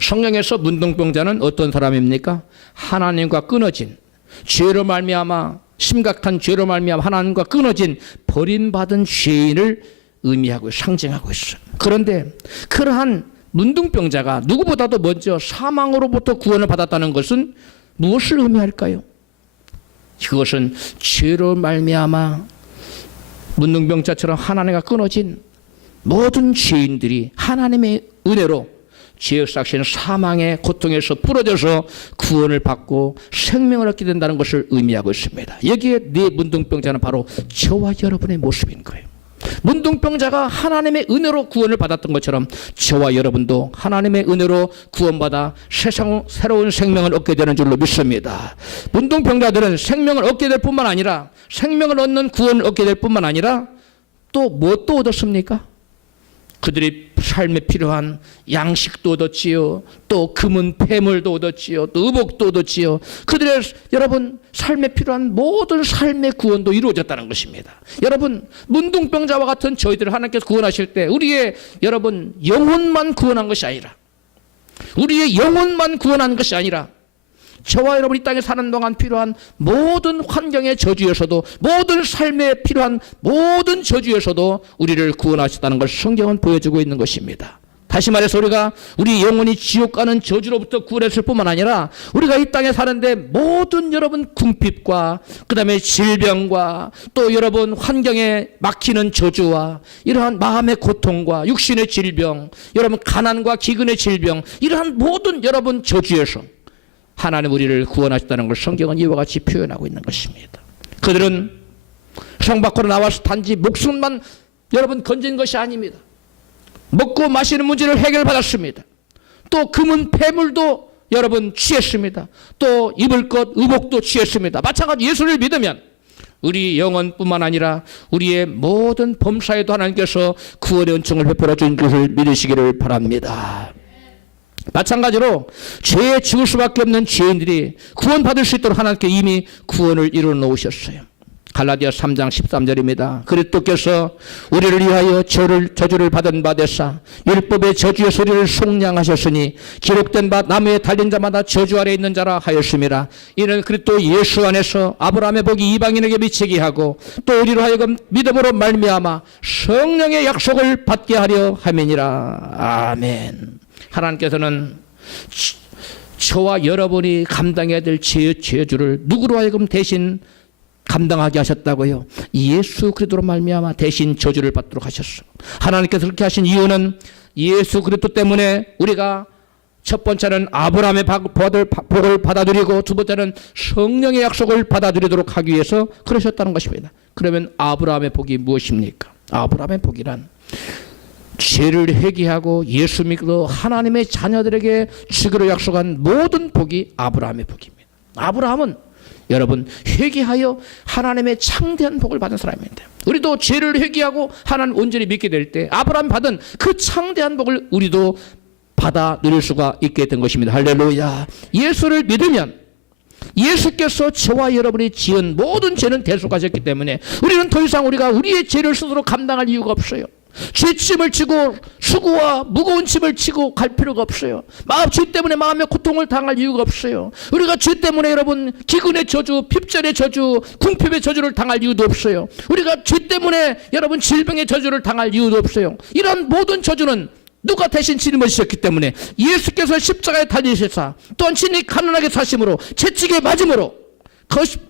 성경에서 문둥병자는 어떤 사람입니까? 하나님과 끊어진 죄로 말미암아 심각한 죄로 말미암아 하나님과 끊어진 버림받은 죄인을 의미하고 상징하고 있어요. 그런데 그러한 문둥병자가 누구보다도 먼저 사망으로부터 구원을 받았다는 것은 무엇을 의미할까요? 그것은 죄로 말미암아 문둥병자처럼 하나님과 끊어진 모든 죄인들이 하나님의 은혜로 죄역사신 사망의 고통에서 부러져서 구원을 받고 생명을 얻게 된다는 것을 의미하고 있습니다. 여기에 네 문둥병자는 바로 저와 여러분의 모습인 거예요. 문둥병자가 하나님의 은혜로 구원을 받았던 것처럼 저와 여러분도 하나님의 은혜로 구원받아 새로운 생명을 얻게 되는 줄로 믿습니다. 문둥병자들은 생명을 얻게 될 뿐만 아니라 생명을 얻는 구원을 얻게 될 뿐만 아니라 또 무엇도 얻었습니까? 그들이 삶에 필요한 양식도 얻었지요. 또 금은 폐물도 얻었지요. 또 의복도 얻었지요. 그들의 여러분 삶에 필요한 모든 삶의 구원도 이루어졌다는 것입니다. 여러분 문둥병자와 같은 저희들을 하나님께서 구원하실 때 우리의 여러분 영혼만 구원한 것이 아니라 우리의 영혼만 구원한 것이 아니라 저와 여러분이 이 땅에 사는 동안 필요한 모든 환경의 저주에서도, 모든 삶에 필요한 모든 저주에서도 우리를 구원하셨다는 걸 성경은 보여주고 있는 것입니다. 다시 말해서 우리가 우리 영혼이 지옥 가는 저주로부터 구원했을 뿐만 아니라 우리가 이 땅에 사는데 모든 여러분 궁핍과 그다음에 질병과 또 여러분 환경에 막히는 저주와 이러한 마음의 고통과 육신의 질병, 여러분 가난과 기근의 질병, 이러한 모든 여러분 저주에서 하나님 우리를 구원하셨다는 걸 성경은 이와 같이 표현하고 있는 것입니다. 그들은 성 밖으로 나와서 단지 목숨만 여러분 건진 것이 아닙니다. 먹고 마시는 문제를 해결받았습니다. 또 금은 폐물도 여러분 취했습니다. 또 입을 것 의복도 취했습니다. 마찬가지 예수를 믿으면 우리 영혼뿐만 아니라 우리의 모든 범사에도 하나님께서 구원의 은총을 베풀어 주신 것을 믿으시기를 바랍니다. 마찬가지로 죄에 죽을 수밖에 없는 죄인들이 구원받을 수 있도록 하나님께 이미 구원을 이루어 놓으셨어요. 갈라디아 3장 13절입니다. 그리스도께서 우리를 위하여 저주를 받은 바 되사 율법의 저주의 소리를 속량하셨으니 기록된 바 나무에 달린 자마다 저주 아래 있는 자라 하였습니다. 이는 그리스도 예수 안에서 아브라함의 복이 이방인에게 미치게 하고 또 우리로 하여금 믿음으로 말미암아 성령의 약속을 받게 하려 함이니라. 아멘. 하나님께서는 저와 여러분이 감당해야 될 저주를 누구로 하여금 대신 감당하게 하셨다고요? 예수 그리스도로 말미암아 대신 저주를 받도록 하셨어. 하나님께서 그렇게 하신 이유는 예수 그리스도 때문에 우리가 첫 번째는 아브라함의 복을 받아들이고 두 번째는 성령의 약속을 받아들이도록 하기 위해서 그러셨다는 것입니다. 그러면 아브라함의 복이 무엇입니까? 아브라함의 복이란 죄를 회개하고 예수 믿고 하나님의 자녀들에게 주기로 약속한 모든 복이 아브라함의 복입니다. 아브라함은 여러분 회개하여 하나님의 창대한 복을 받은 사람입니다. 우리도 죄를 회개하고 하나님 온전히 믿게 될 때 아브라함이 받은 그 창대한 복을 우리도 받아 누릴 수가 있게 된 것입니다. 할렐루야. 예수를 믿으면 예수께서 저와 여러분이 지은 모든 죄는 대속하셨기 때문에 우리는 더 이상 우리가 우리의 죄를 스스로 감당할 이유가 없어요. 죄짐을 지고 수고와 무거운 짐을 지고 갈 필요가 없어요. 죄 때문에 마음의 고통을 당할 이유가 없어요. 우리가 죄 때문에 여러분 기근의 저주, 핍절의 저주, 궁핍의 저주를 당할 이유도 없어요. 우리가 죄 때문에 여러분 질병의 저주를 당할 이유도 없어요. 이런 모든 저주는 누가 대신 짊어지셨기 때문에 예수께서 십자가에 달리셔서 또한 친히 가난하게 사심으로 채찍에 맞음으로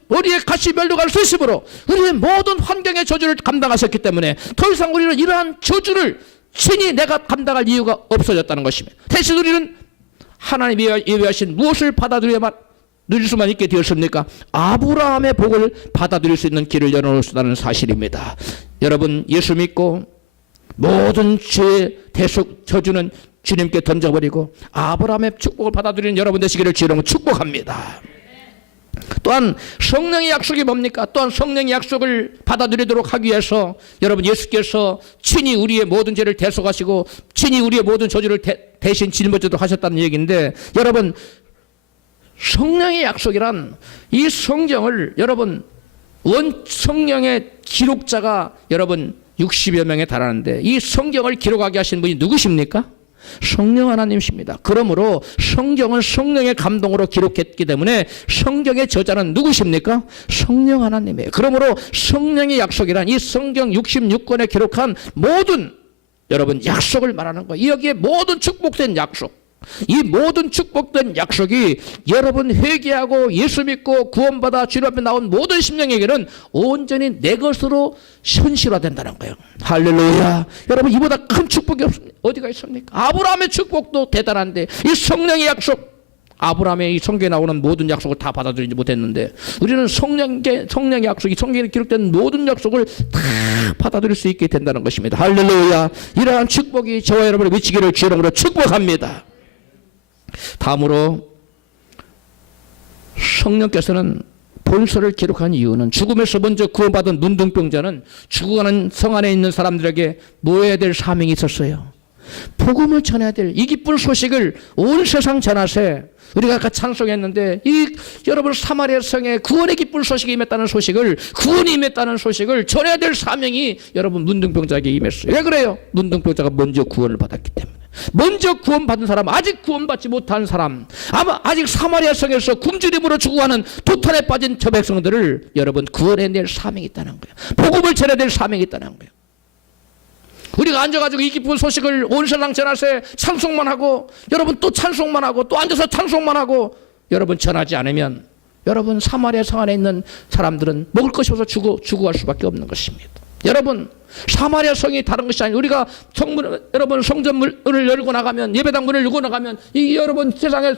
머리에 가시 멸류관을 쓰심으로 우리의 모든 환경의 저주를 감당하셨기 때문에 더 이상 우리는 이러한 저주를 친히 내가 감당할 이유가 없어졌다는 것입니다. 대신 우리는 하나님이 예외하신 무엇을 받아들여야만 누릴 수만 있게 되었습니까? 아브라함의 복을 받아들일 수 있는 길을 열어놓으셨다는 사실입니다. 여러분 예수 믿고 모든 죄의 대속 저주는 주님께 던져버리고 아브라함의 축복을 받아들이는 여러분 되시기를 주님으로 축복합니다. 또한 성령의 약속이 뭡니까? 또한 성령의 약속을 받아들이도록 하기 위해서 여러분 예수께서 친히 우리의 모든 죄를 대속하시고 친히 우리의 모든 저주를 대신 짊어지도록 하셨다는 얘기인데 여러분 성령의 약속이란 이 성경을 여러분 성령의 기록자가 여러분 60여 명에 달하는데 이 성경을 기록하게 하신 분이 누구십니까? 성령 하나님이십니다. 그러므로 성경은 성령의 감동으로 기록했기 때문에 성경의 저자는 누구십니까? 성령 하나님이에요. 그러므로 성령의 약속이란 이 성경 66권에 기록한 모든 여러분 약속을 말하는 거예요. 여기에 모든 축복된 약속, 이 모든 축복된 약속이 여러분 회개하고 예수 믿고 구원받아 주님 앞에 나온 모든 심령에게는 온전히 내 것으로 현실화된다는 거예요. 할렐루야. 여러분 이보다 큰 축복이 어디가 있습니까? 아브라함의 축복도 대단한데 이 성령의 약속, 아브라함의 이 성경에 나오는 모든 약속을 다 받아들이지 못했는데 우리는 성령의 약속이 성경에 기록된 모든 약속을 다 받아들일 수 있게 된다는 것입니다. 할렐루야. 이러한 축복이 저와 여러분을 미치기를 주의 이름으로 축복합니다. 다음으로 성령께서는 본서를 기록한 이유는 죽음에서 먼저 구원받은 문둥병자는 죽어가는 성 안에 있는 사람들에게 모여야 될 사명이 있었어요. 복음을 전해야 될 이 기쁜 소식을 온 세상 전하세. 우리가 아까 찬송했는데 이 여러분 사마리아 성에 구원의 기쁜 소식이 임했다는 소식을, 구원이 임했다는 소식을 전해야 될 사명이 여러분 문둥병자에게 임했어요. 왜 그래요? 문둥병자가 먼저 구원을 받았기 때문에. 먼저 구원받은 사람, 아직 구원받지 못한 사람, 아마 아직 사마리아 성에서 굶주림으로 죽어가는 도탄에 빠진 저 백성들을 여러분 구원해낼 사명이 있다는 거예요. 복음을 전해낼 사명이 있다는 거예요. 우리가 앉아가지고 이 기쁜 소식을 온 세상 전하세 찬송만 하고, 여러분 또 찬송만 하고, 또 앉아서 찬송만 하고, 여러분 전하지 않으면 여러분 사마리아 성 안에 있는 사람들은 먹을 것이 없어서 죽어갈 수밖에 없는 것입니다. 여러분 사마리아 성이 다른 것이 아니고, 우리가 여러분 성전문을 열고 나가면, 예배당 문을 열고 나가면 이 여러분 세상에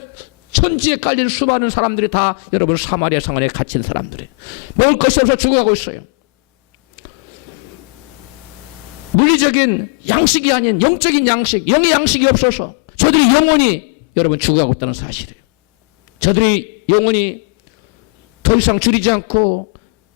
천지에 깔린 수많은 사람들이 다 여러분 사마리아 성 안에 갇힌 사람들이에요. 먹을 것이 없어서 죽어가고 있어요. 물리적인 양식이 아닌 영적인 양식, 영의 양식이 없어서 저들이 영원히 여러분 죽어가고 있다는 사실이에요. 저들이 영원히 더 이상 줄이지 않고,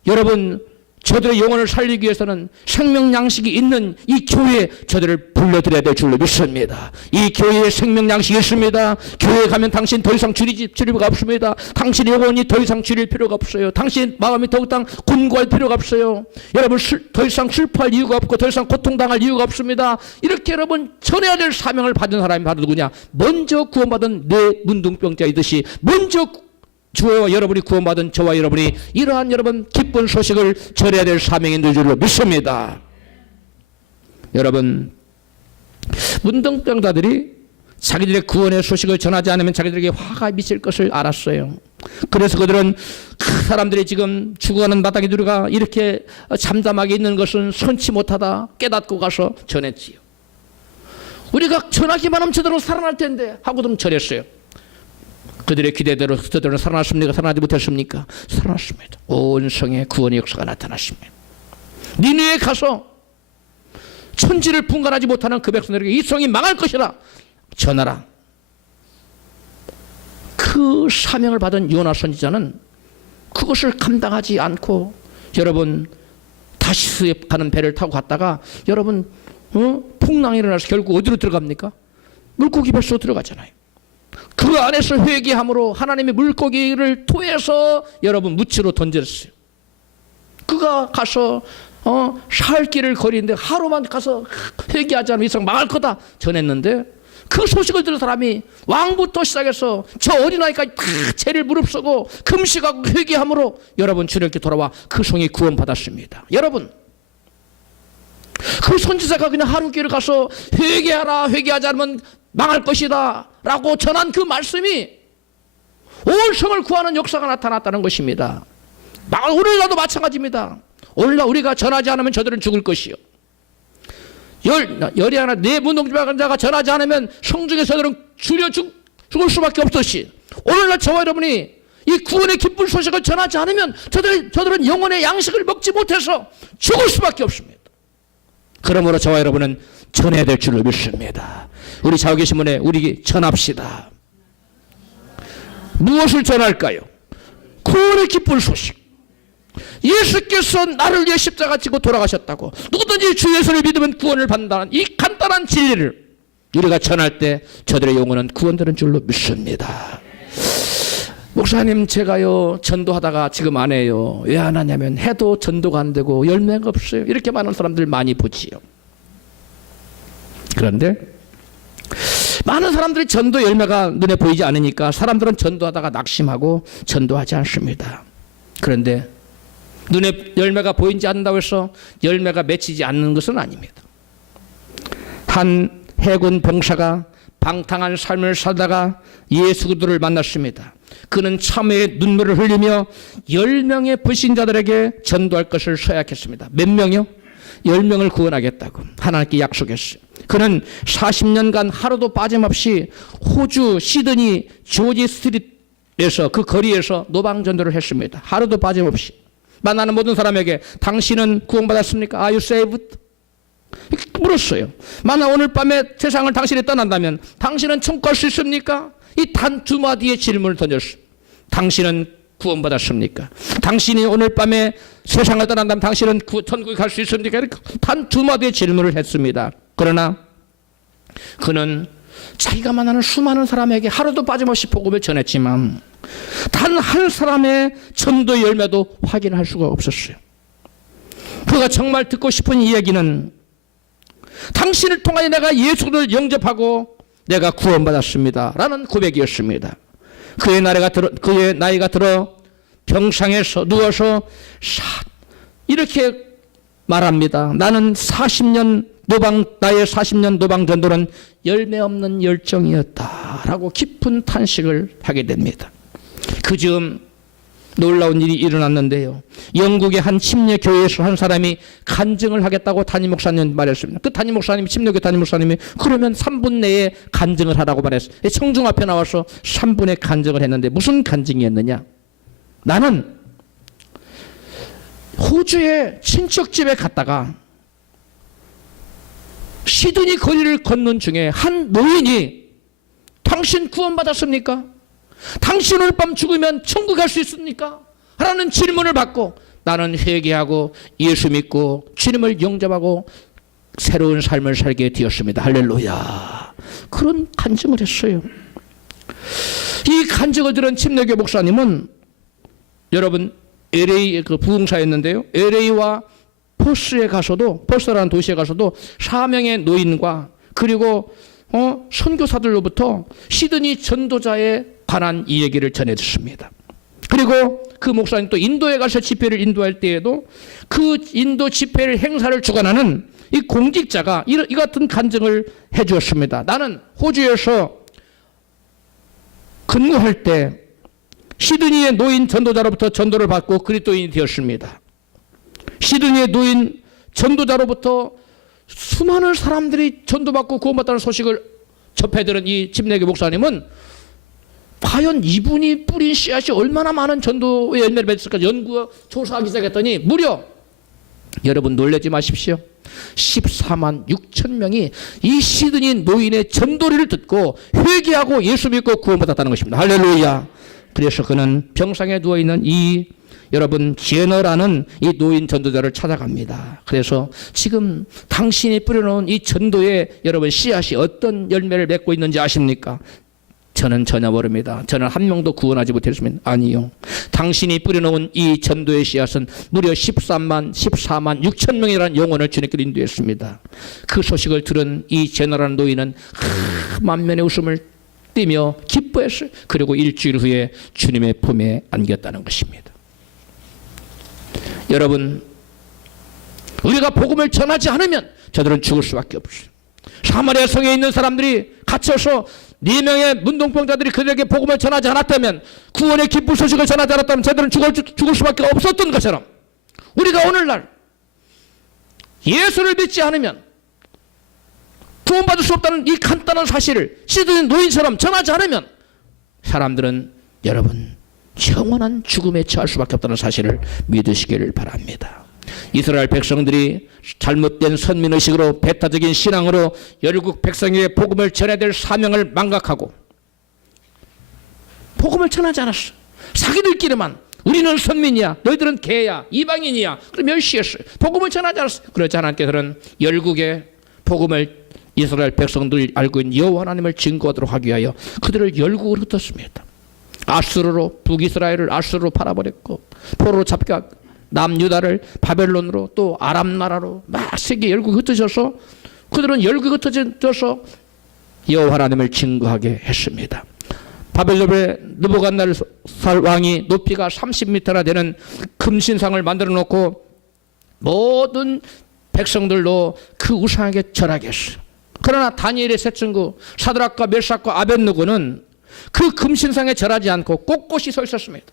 여러분 저들의 영혼을 살리기 위해서는 생명 양식이 있는 이 교회에 저들을 불러들여야 될 줄로 믿습니다. 이 교회에 생명 양식이 있습니다. 교회에 가면 당신 더 이상 줄일 필요가 없습니다. 당신의 영혼이 더 이상 줄일 필요가 없어요. 당신 마음이 더욱더 곤고할 필요가 없어요. 여러분 더 이상 슬퍼할 이유가 없고, 더 이상 고통당할 이유가 없습니다. 이렇게 여러분 전해야 될 사명을 받은 사람이 바로 누구냐? 먼저 구원받은 내 문둥병자이듯이 먼저 주와 여러분이 구원받은 저와 여러분이 이러한 여러분 기쁜 소식을 전해야 될 사명이 있는 줄로 믿습니다. 여러분 문둥병자들이 자기들의 구원의 소식을 전하지 않으면 자기들에게 화가 미칠 것을 알았어요. 그래서 그들은 사람들이 지금 죽어가는 마땅히 누리가 이렇게 잠잠하게 있는 것은 선치 못하다 깨닫고 가서 전했지요. 우리가 전하기만 하면 저대로 살아날 텐데 하고도 전했어요. 그들의 기대대로 그들은 살아났습니까? 살아나지 못했습니까? 살아났습니다. 온 성에 구원의 역사가 나타났습니다. 니느웨에 가서 천지를 분간하지 못하는 그 백성들에게 이 성이 망할 것이라 전하라. 그 사명을 받은 요나 선지자는 그것을 감당하지 않고 여러분 다시스에 가는 배를 타고 갔다가 여러분 풍랑이 일어나서 결국 어디로 들어갑니까? 물고기 뱃속으로 들어가잖아요. 그 안에서 회개함으로 하나님의 물고기를 토해서 여러분 무치로 던졌어요. 그가 가서 살 길을 거리는데 하루만 가서 회개하지 않으면 이상 망할 거다 전했는데, 그 소식을 들은 사람이 왕부터 시작해서 저 어린아이까지 다 죄를 무릅쓰고 금식하고 회개함으로 여러분 주님께 돌아와 그 성이 구원받았습니다. 여러분 그 선지자가 그냥 하루 길을 가서 회개하라, 회개하지 않으면 망할 것이다 라고 전한 그 말씀이 온 성을 구하는 역사가 나타났다는 것입니다. 오늘날도 마찬가지입니다. 오늘날 우리가 전하지 않으면 저들은 죽을 것이요. 열이 하나 네 문둥병자가 전하지 않으면 성중에 저들은 죽을 수밖에 없듯이, 오늘날 저와 여러분이 이 구원의 기쁜 소식을 전하지 않으면 저들은 영혼의 양식을 먹지 못해서 죽을 수밖에 없습니다. 그러므로 저와 여러분은 전해야 될 줄로 믿습니다. 우리 자고 계신 분에 우리 전합시다. 무엇을 전할까요? 구원의 기쁜 소식. 예수께서 나를 위해 십자가 지고 돌아가셨다고, 누구든지 주 예수를 믿으면 구원을 받는다는 이 간단한 진리를 우리가 전할 때 저들의 영혼은 구원되는 줄로 믿습니다. 목사님 제가요 전도하다가 지금 안 해요. 왜 안 하냐면 해도 전도가 안 되고 열매가 없어요. 이렇게 많은 사람들 많이 보지요. 그런데 많은 사람들이 전도 열매가 눈에 보이지 않으니까 사람들은 전도하다가 낙심하고 전도하지 않습니다. 그런데 눈에 열매가 보이지 않는다고 해서 열매가 맺히지 않는 것은 아닙니다. 한 해군 병사가 방탕한 삶을 살다가 예수 그리스도를 만났습니다. 그는 참회의 눈물을 흘리며 10명의 불신자들에게 전도할 것을 서약했습니다. 몇 명이요? 10명을 구원하겠다고 하나님께 약속했어요. 그는 40년간 하루도 빠짐없이 호주 시드니 조지 스트리트에서 그 거리에서 노방전도를 했습니다. 하루도 빠짐없이. 만나는 모든 사람에게 당신은 구원받았습니까? Are you saved? 물었어요. 만약 오늘 밤에 세상을 당신이 떠난다면 당신은 천국 갈 수 있습니까? 이 단 두 마디의 질문을 던졌어요. 당신은 구원받았습니까? 당신이 오늘 밤에 세상을 떠난다면 당신은 천국에 갈 수 있습니까? 단 두 마디의 질문을 했습니다. 그러나 그는 자기가 만나는 수많은 사람에게 하루도 빠짐없이 복음을 전했지만 단 한 사람의 전도의 열매도 확인할 수가 없었어요. 그가 정말 듣고 싶은 이야기는 당신을 통하여 내가 예수를 영접하고 내가 구원받았습니다. 라는 고백이었습니다. 그의 나이가 들어 병상에서 누워서 이렇게 말합니다. 나는 40년 나의 40년 노방 전도는 열매 없는 열정이었다. 라고 깊은 탄식을 하게 됩니다. 그 즈음 놀라운 일이 일어났는데요. 영국의 한 침례 교회에서 한 사람이 간증을 하겠다고 담임 목사님 말했습니다. 그 담임 목사님이, 침례교 담임 목사님이 그러면 3분 내에 간증을 하라고 말했어요. 청중 앞에 나와서 3분의 간증을 했는데 무슨 간증이었느냐? 나는 호주의 친척집에 갔다가 시드니 거리를 걷는 중에 한 노인이 당신 구원받았습니까? 당신 오늘 밤 죽으면 천국 갈 수 있습니까? 라는 질문을 받고 나는 회개하고 예수 믿고 주님을 영접하고 새로운 삶을 살게 되었습니다. 할렐루야. 그런 간증을 했어요. 이 간증을 들은 침례교 목사님은 여러분 LA 그 부흥사였는데요. LA와 퍼스라는 도시에 가서도 4명의 노인과 그리고 선교사들로부터 시드니 전도자에 관한 이 얘기를 전해 듣습니다. 그리고 그 목사님 또 인도에 가서 집회를 인도할 때에도 그 인도 집회를 행사를 주관하는 이 공직자가 이 같은 간증을 해 주었습니다. 나는 호주에서 근무할 때 시드니의 노인 전도자로부터 전도를 받고 그리스도인이 되었습니다. 시드니의 노인 전도자로부터 수많은 사람들이 전도받고 구원받다는 소식을 접해들은 이 침례교 목사님은 과연 이분이 뿌린 씨앗이 얼마나 많은 전도의 열매를 맺었을까 연구 조사하기 시작했더니 무려 여러분 놀라지 마십시오. 14만 6천 명이 이 시드니 노인의 전도리를 듣고 회개하고 예수 믿고 구원받았다는 것입니다. 할렐루야. 그래서 그는 병상에 누워있는 이 여러분 제너라는 이 노인 전도자를 찾아갑니다. 그래서 지금 당신이 뿌려놓은 이 전도에 여러분 씨앗이 어떤 열매를 맺고 있는지 아십니까? 저는 전혀 모릅니다. 저는 한 명도 구원하지 못했습니다. 아니요. 당신이 뿌려놓은 이 전도의 씨앗은 무려 14만 6천 명이라는 영혼을 주님께 인도했습니다. 그 소식을 들은 이 제너라는 노인은 만면의 웃음을 띠며 기뻐했어요. 그리고 일주일 후에 주님의 품에 안겼다는 것입니다. 여러분, 우리가 복음을 전하지 않으면 저들은 죽을 수밖에 없어요. 사마리아 성에 있는 사람들이 갇혀서 4명의 문둥병자들이 그들에게 복음을 전하지 않았다면, 구원의 기쁜 소식을 전하지 않았다면 저들은 죽을 수밖에 없었던 것처럼 우리가 오늘날 예수를 믿지 않으면 구원받을 수 없다는 이 간단한 사실을 시드니 노인처럼 전하지 않으면 사람들은 여러분 영원한 죽음에 처할 수밖에 없다는 사실을 믿으시기를 바랍니다. 이스라엘 백성들이 잘못된 선민의식으로 배타적인 신앙으로 열국 백성에게 복음을 전해야 될 사명을 망각하고 복음을 전하지 않았어. 자기들끼리만 우리는 선민이야, 너희들은 개야, 이방인이야, 그럼 멸시했어요. 복음을 전하지 않았어. 그러자 하나님께서는 열국의 복음을 이스라엘 백성들이 알고 있는 여호와 하나님을 증거하도록 하기 위하여 그들을 열국으로 흩었습니다. 아수르로, 북이스라엘을 아수르로 팔아버렸고 포로로 잡혀갔고 남유다를 바벨론으로 또 아람 나라로 막 세계 열국이 흩어져서 그들은 열국이 흩어져서 여호와 하나님을 증거하게 했습니다. 바벨론의 느부갓네살 왕이 높이가 30m나 되는 금신상을 만들어 놓고 모든 백성들로 그 우상에게 절하게 했어요. 그러나 다니엘의 세 친구 사드락과 멜삭과 아벳느고는 그 금신상에 절하지 않고 꼿꼿이 서 있었습니다.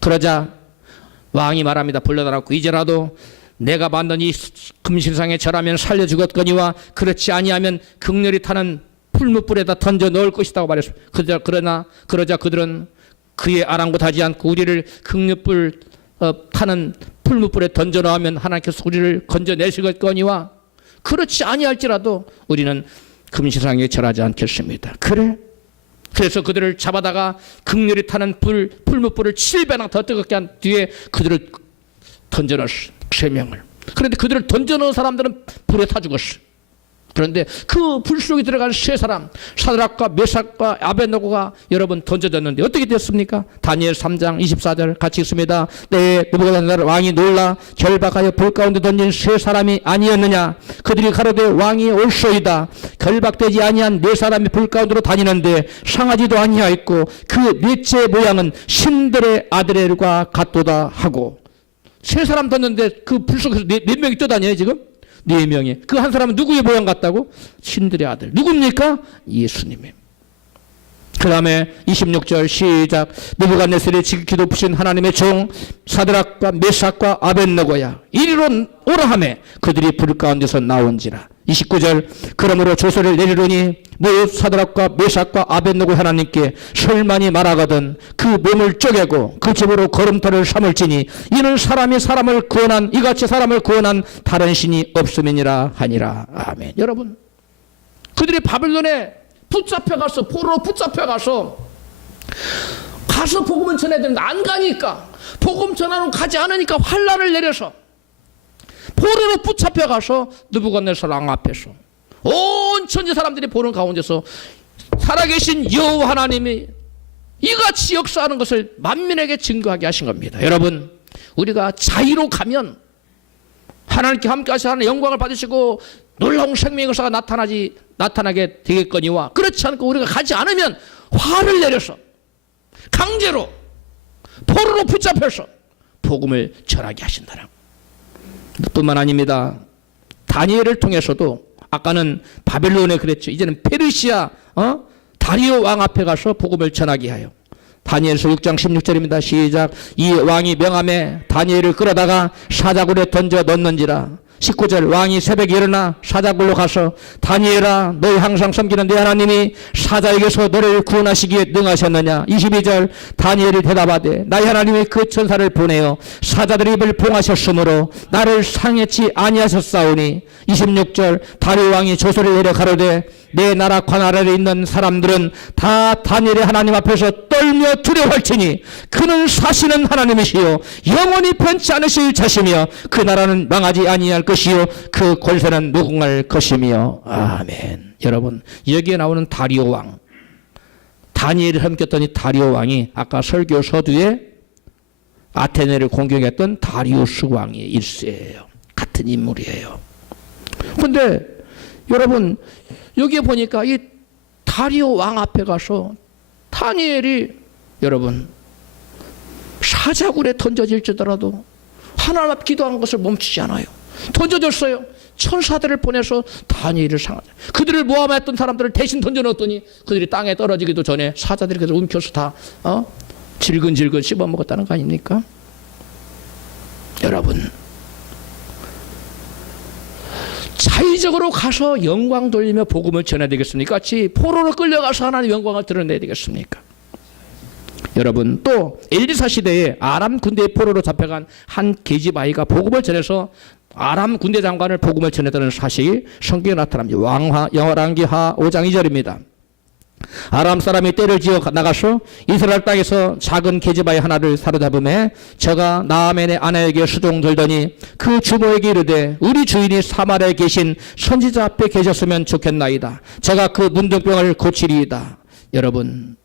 그러자 왕이 말합니다. 불러다놓고 이제라도 내가 만든 이 금신상에 절하면 살려 죽었거니와 그렇지 아니하면 극렬히 타는 풀무불에다 던져 넣을 것이라고 말했습니다. 그러자 그들은 그의 아랑곳하지 않고 우리를 극렬불 타는 풀무불에 던져 넣으면 하나님께서 우리를 건져내시겠거니와 그렇지 아니할지라도 우리는 금신상에 절하지 않겠습니다. 그래서 그들을 잡아다가 극렬히 타는 풀무불을 7배나 더 뜨겁게 한 뒤에 그들을 던져넣었어요. 3명을. 그런데 그들을 던져넣은 사람들은 불에 타 죽었어요. 그런데 그 불 속에 들어간 세 사람, 사드락과 메삭과 아벳느고가 여러분 던져졌는데 어떻게 됐습니까? 다니엘 3장 24절 같이 읽습니다. 네, 느부갓네살 왕이 놀라 결박하여 불 가운데 던진 세 사람이 아니었느냐? 그들이 가로되 왕이 올소이다. 결박되지 아니한 네 사람이 불 가운데로 다니는데 상하지도 아니하였고 그 넷째 모양은 신들의 아들과 같도다 하고, 세 사람 던졌는데 그 불 속에서 네 명이 떠다녀요 지금? 네 명이. 그 한 사람은 누구의 모양 같다고? 신들의 아들. 누굽니까? 예수님의. 그 다음에 26절 시작. 느부갓네살이 지극히 높으신 하나님의 종 사드락과 메삭과 아벳느고야 이리로 오라 하매 그들이 불 가운데서 나온지라. 29절 그러므로 조서를 내리노니 무릇 사드락과 메삭과 아벳느고 하나님께 설만이 말하거든 그 몸을 쪼개고 그 집으로 걸음터를 삼을지니 이는 사람이 사람을 구원한 이같이 사람을 구원한 다른 신이 없음이니라 하니라. 아멘. 여러분, 그들이 바벨론에 붙잡혀가서 포로로 붙잡혀가서 가서 복음을 전해야 되는데 안 가니까, 복음 전하러 가지 않으니까 환란을 내려서 포로로 붙잡혀가서 느부갓네살 왕 앞에서 온 천지 사람들이 보는 가운데서 살아계신 여호와 하나님이 이같이 역사하는 것을 만민에게 증거하게 하신 겁니다. 여러분, 우리가 자유로 가면 하나님께 함께 하시는 영광을 받으시고 놀라운 생명의 역사가 나타나게 되겠거니와, 그렇지 않고 우리가 가지 않으면 화를 내려서 강제로 포로로 붙잡혀서 복음을 전하게 하신다는 뿐만 아닙니다. 다니엘을 통해서도 아까는 바벨론에 그랬죠. 이제는 페르시아 다리오 왕 앞에 가서 복음을 전하게 하여. 다니엘서 6장 16절입니다. 시작. 이 왕이 명함에 다니엘을 끌어다가 사자굴에 던져 넣는지라. 19절 왕이 새벽에 일어나 사자굴로 가서 다니엘아 너희 항상 섬기는 네 하나님이 사자에게서 너를 구원하시기에 능하셨느냐. 22절 다니엘이 대답하되 나의 하나님이 그 천사를 보내어 사자들의 입을 봉하셨으므로 나를 상해치 아니하셨사오니. 26절 다리오 왕이 조서를 내려 가로되 내 나라 관 아래에 있는 사람들은 다 다니엘의 하나님 앞에서 떨며 두려워할지니 그는 사시는 하나님이시요 영원히 변치 않으실 자시며 그 나라는 망하지 아니할 것이요 그 권세는 무궁할 것이며. 아멘. 여러분, 여기에 나오는 다리오 왕, 다니엘을 섬겼던 이 다리오 왕이 아까 설교 서두에 아테네를 공격했던 다리우스 왕의 일세예요. 같은 인물이에요. 그런데 여러분, 여기에 보니까 이 다리오 왕 앞에 가서 다니엘이 여러분 사자굴에 던져질지더라도 하나님 앞 기도한 것을 멈추지 않아요. 던져졌어요. 천사들을 보내서 다니엘을 상하자. 그들을 모함했던 사람들을 대신 던져놓았더니 그들이 땅에 떨어지기도 전에 사자들이 그래서 움켜서 다 질근질근 씹어먹었다는 거 아닙니까? 여러분, 자의적으로 가서 영광 돌리며 복음을 전해야 되겠습니까? 같이 포로로 끌려가서 하나님 영광을 드러내야 되겠습니까? 여러분, 또 엘리사 시대에 아람 군대의 포로로 잡혀간 한 계집아이가 복음을 전해서 아람 군대 장관을 복음을 전했다는 사실이 성경에 나타납니다. 열왕기하 5장 2절입니다. 아람 사람이 떼를 지어 나가서 이스라엘 땅에서 작은 계집아이 하나를 사로잡음에 저가 나아멘의 아내에게 수종들더니 그 주모에게 이르되 우리 주인이 사마리아에 계신 선지자 앞에 계셨으면 좋겠나이다. 제가 그 문둥병을 고치리이다. 여러분,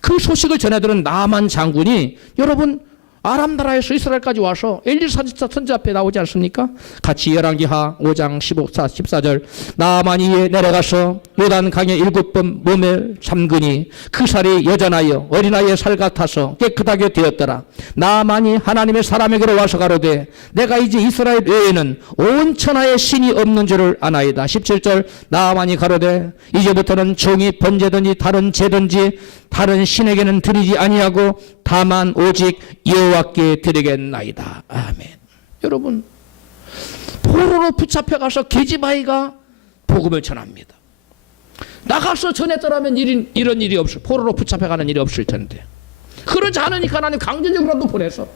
그 소식을 전해들은 나아만 장군이 여러분 아람 나라에서 이스라엘까지 와서 엘리사 선지 앞에 나오지 않습니까? 같이 열왕기하 5장 14절 나아만이 이에 내려가서 요단 강에 7번 몸에 잠그니 그 살이 여전하여 어린아이의 살 같아서 깨끗하게 되었더라. 나아만이 하나님의 사람에게로 와서 가로되 내가 이제 이스라엘 외에는 온 천하에 신이 없는 줄을 아나이다. 17절 나아만이 가로되 이제부터는 종이 번제든지 다른 제든지 다른 신에게는 드리지 아니하고 다만 오직 여호와께 드리겠나이다. 아멘. 여러분, 포로로 붙잡혀가서 계집아이가 복음을 전합니다. 나가서 전했더라면 이런 일이 없을, 포로로 붙잡혀가는 일이 없을 텐데 그러지 않으니까 하나님 강제적으로도 보내서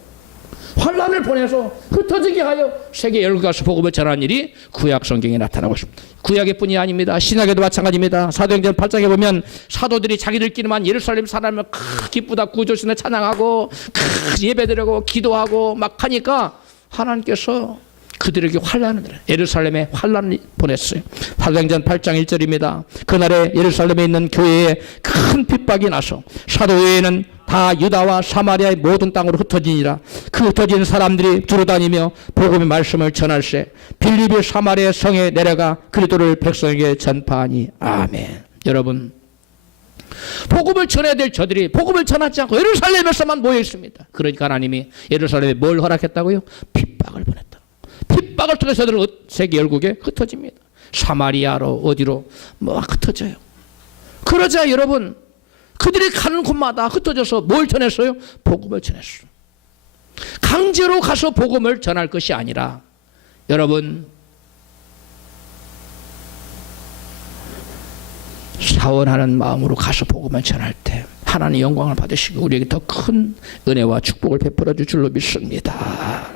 환란을 보내서 흩어지게 하여 세계 열국 가서 복음을 전하는 일이 구약 성경에 나타나고 있습니다. 구약의 뿐이 아닙니다. 신약에도 마찬가지입니다. 사도행전 8장에 보면 사도들이 자기들끼리만 예루살렘 사람을 기쁘다 구조신에 찬양하고 예배드리고 기도하고 막 하니까 하나님께서 그들에게 환란을 예루살렘에 환란을 보냈어요. 사도행전 8장 1절입니다. 그날에 예루살렘에 있는 교회에 큰 핍박이 나서 사도 외에는 다 유다와 사마리아의 모든 땅으로 흩어지니라. 그 흩어진 사람들이 두루다니며 복음의 말씀을 전할세 빌립이 사마리아 성에 내려가 그리스도를 백성에게 전파하니. 아멘. 여러분, 복음을 전해야 될 저들이 복음을 전하지 않고 예루살렘에서만 모여 있습니다. 그러니까 하나님이 예루살렘에 뭘 허락했다고요? 핍박을 보냈다. 핍박을 통해서 저들은 세계 열국에 흩어집니다. 사마리아로 어디로 흩어져요. 그러자 여러분, 그들이 가는 곳마다 흩어져서 뭘 전했어요? 복음을 전했어요. 강제로 가서 복음을 전할 것이 아니라 여러분, 사원하는 마음으로 가서 복음을 전할 때 하나님의 영광을 받으시고 우리에게 더 큰 은혜와 축복을 베풀어 줄 줄로 믿습니다.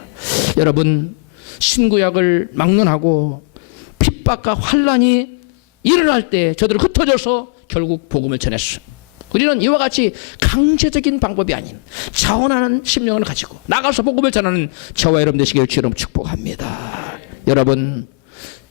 여러분, 신구약을 막론하고 핍박과 환란이 일어날 때 저들은 흩어져서 결국 복음을 전했어요. 우리는 이와 같이 강제적인 방법이 아닌 자원하는 심령을 가지고 나가서 복음을 전하는 저와 여러분 되시길 주로 축복합니다. 여러분,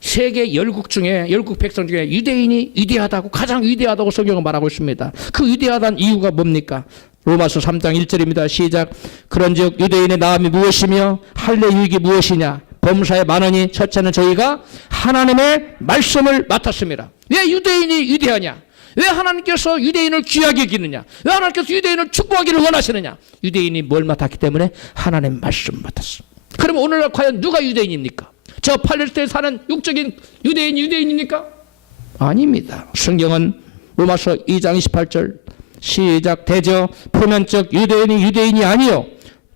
세계 열국 중에 열국 백성 중에 유대인이 위대하다고, 가장 위대하다고 성경은 말하고 있습니다. 그 위대하다는 이유가 뭡니까? 로마서 3장 1절입니다. 시작. 그런즉 유대인의 나음이 무엇이며 할례 유익이 무엇이냐? 범사에 많으니 첫째는 저희가 하나님의 말씀을 맡았습니다. 왜 유대인이 위대하냐? 왜 하나님께서 유대인을 귀하게 여기느냐? 왜 하나님께서 유대인을 축복하기를 원하시느냐? 유대인이 뭘 맡았기 때문에 하나님의 말씀을 맡았습니다. 그러면 오늘날 과연 누가 유대인입니까? 저 팔레스타인에 사는 육적인 유대인이 유대인입니까? 아닙니다. 성경은 로마서 2장 28절 시작. 대저 표면적 유대인이 유대인이 아니요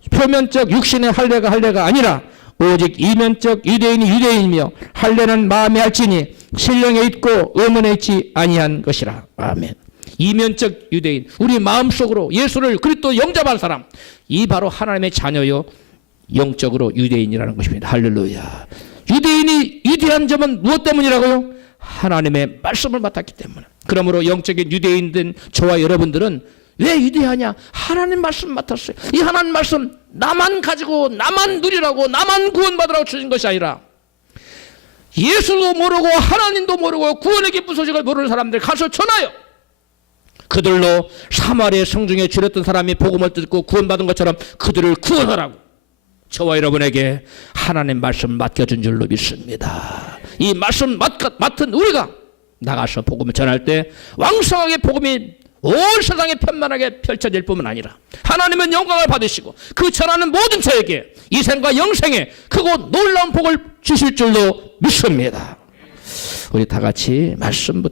표면적 육신의 할례가 아니라 오직 이면적 유대인이 유대인이며 할례는 마음에 할지니 신령에 있고 의문에 있지 아니한 것이라. 아멘. 이면적 유대인, 우리 마음속으로 예수를 그리스도 영접한 사람, 이 바로 하나님의 자녀요 영적으로 유대인이라는 것입니다. 할렐루야. 유대인이 위대한 점은 무엇 때문이라고요? 하나님의 말씀을 맡았기 때문에. 그러므로 영적인 유대인된 저와 여러분들은 왜 위대하냐? 하나님 말씀 맡았어요. 이 하나님 말씀 나만 가지고 나만 누리라고 나만 구원받으라고 주신 것이 아니라 예수도 모르고 하나님도 모르고 구원의 기쁜 소식을 모르는 사람들 가서 전하여 그들로 사마리아 성중에 줄였던 사람이 복음을 듣고 구원받은 것처럼 그들을 구원하라고 저와 여러분에게 하나님 말씀 맡겨준 줄로 믿습니다. 이 말씀 맡은 우리가 나가서 복음을 전할 때 왕성하게 복음이 온 세상에 편만하게 펼쳐질 뿐만 아니라 하나님은 영광을 받으시고 그 전하는 모든 저에게 이생과 영생에 크고 놀라운 복을 주실 줄로 믿습니다. 우리 다 같이 말씀부터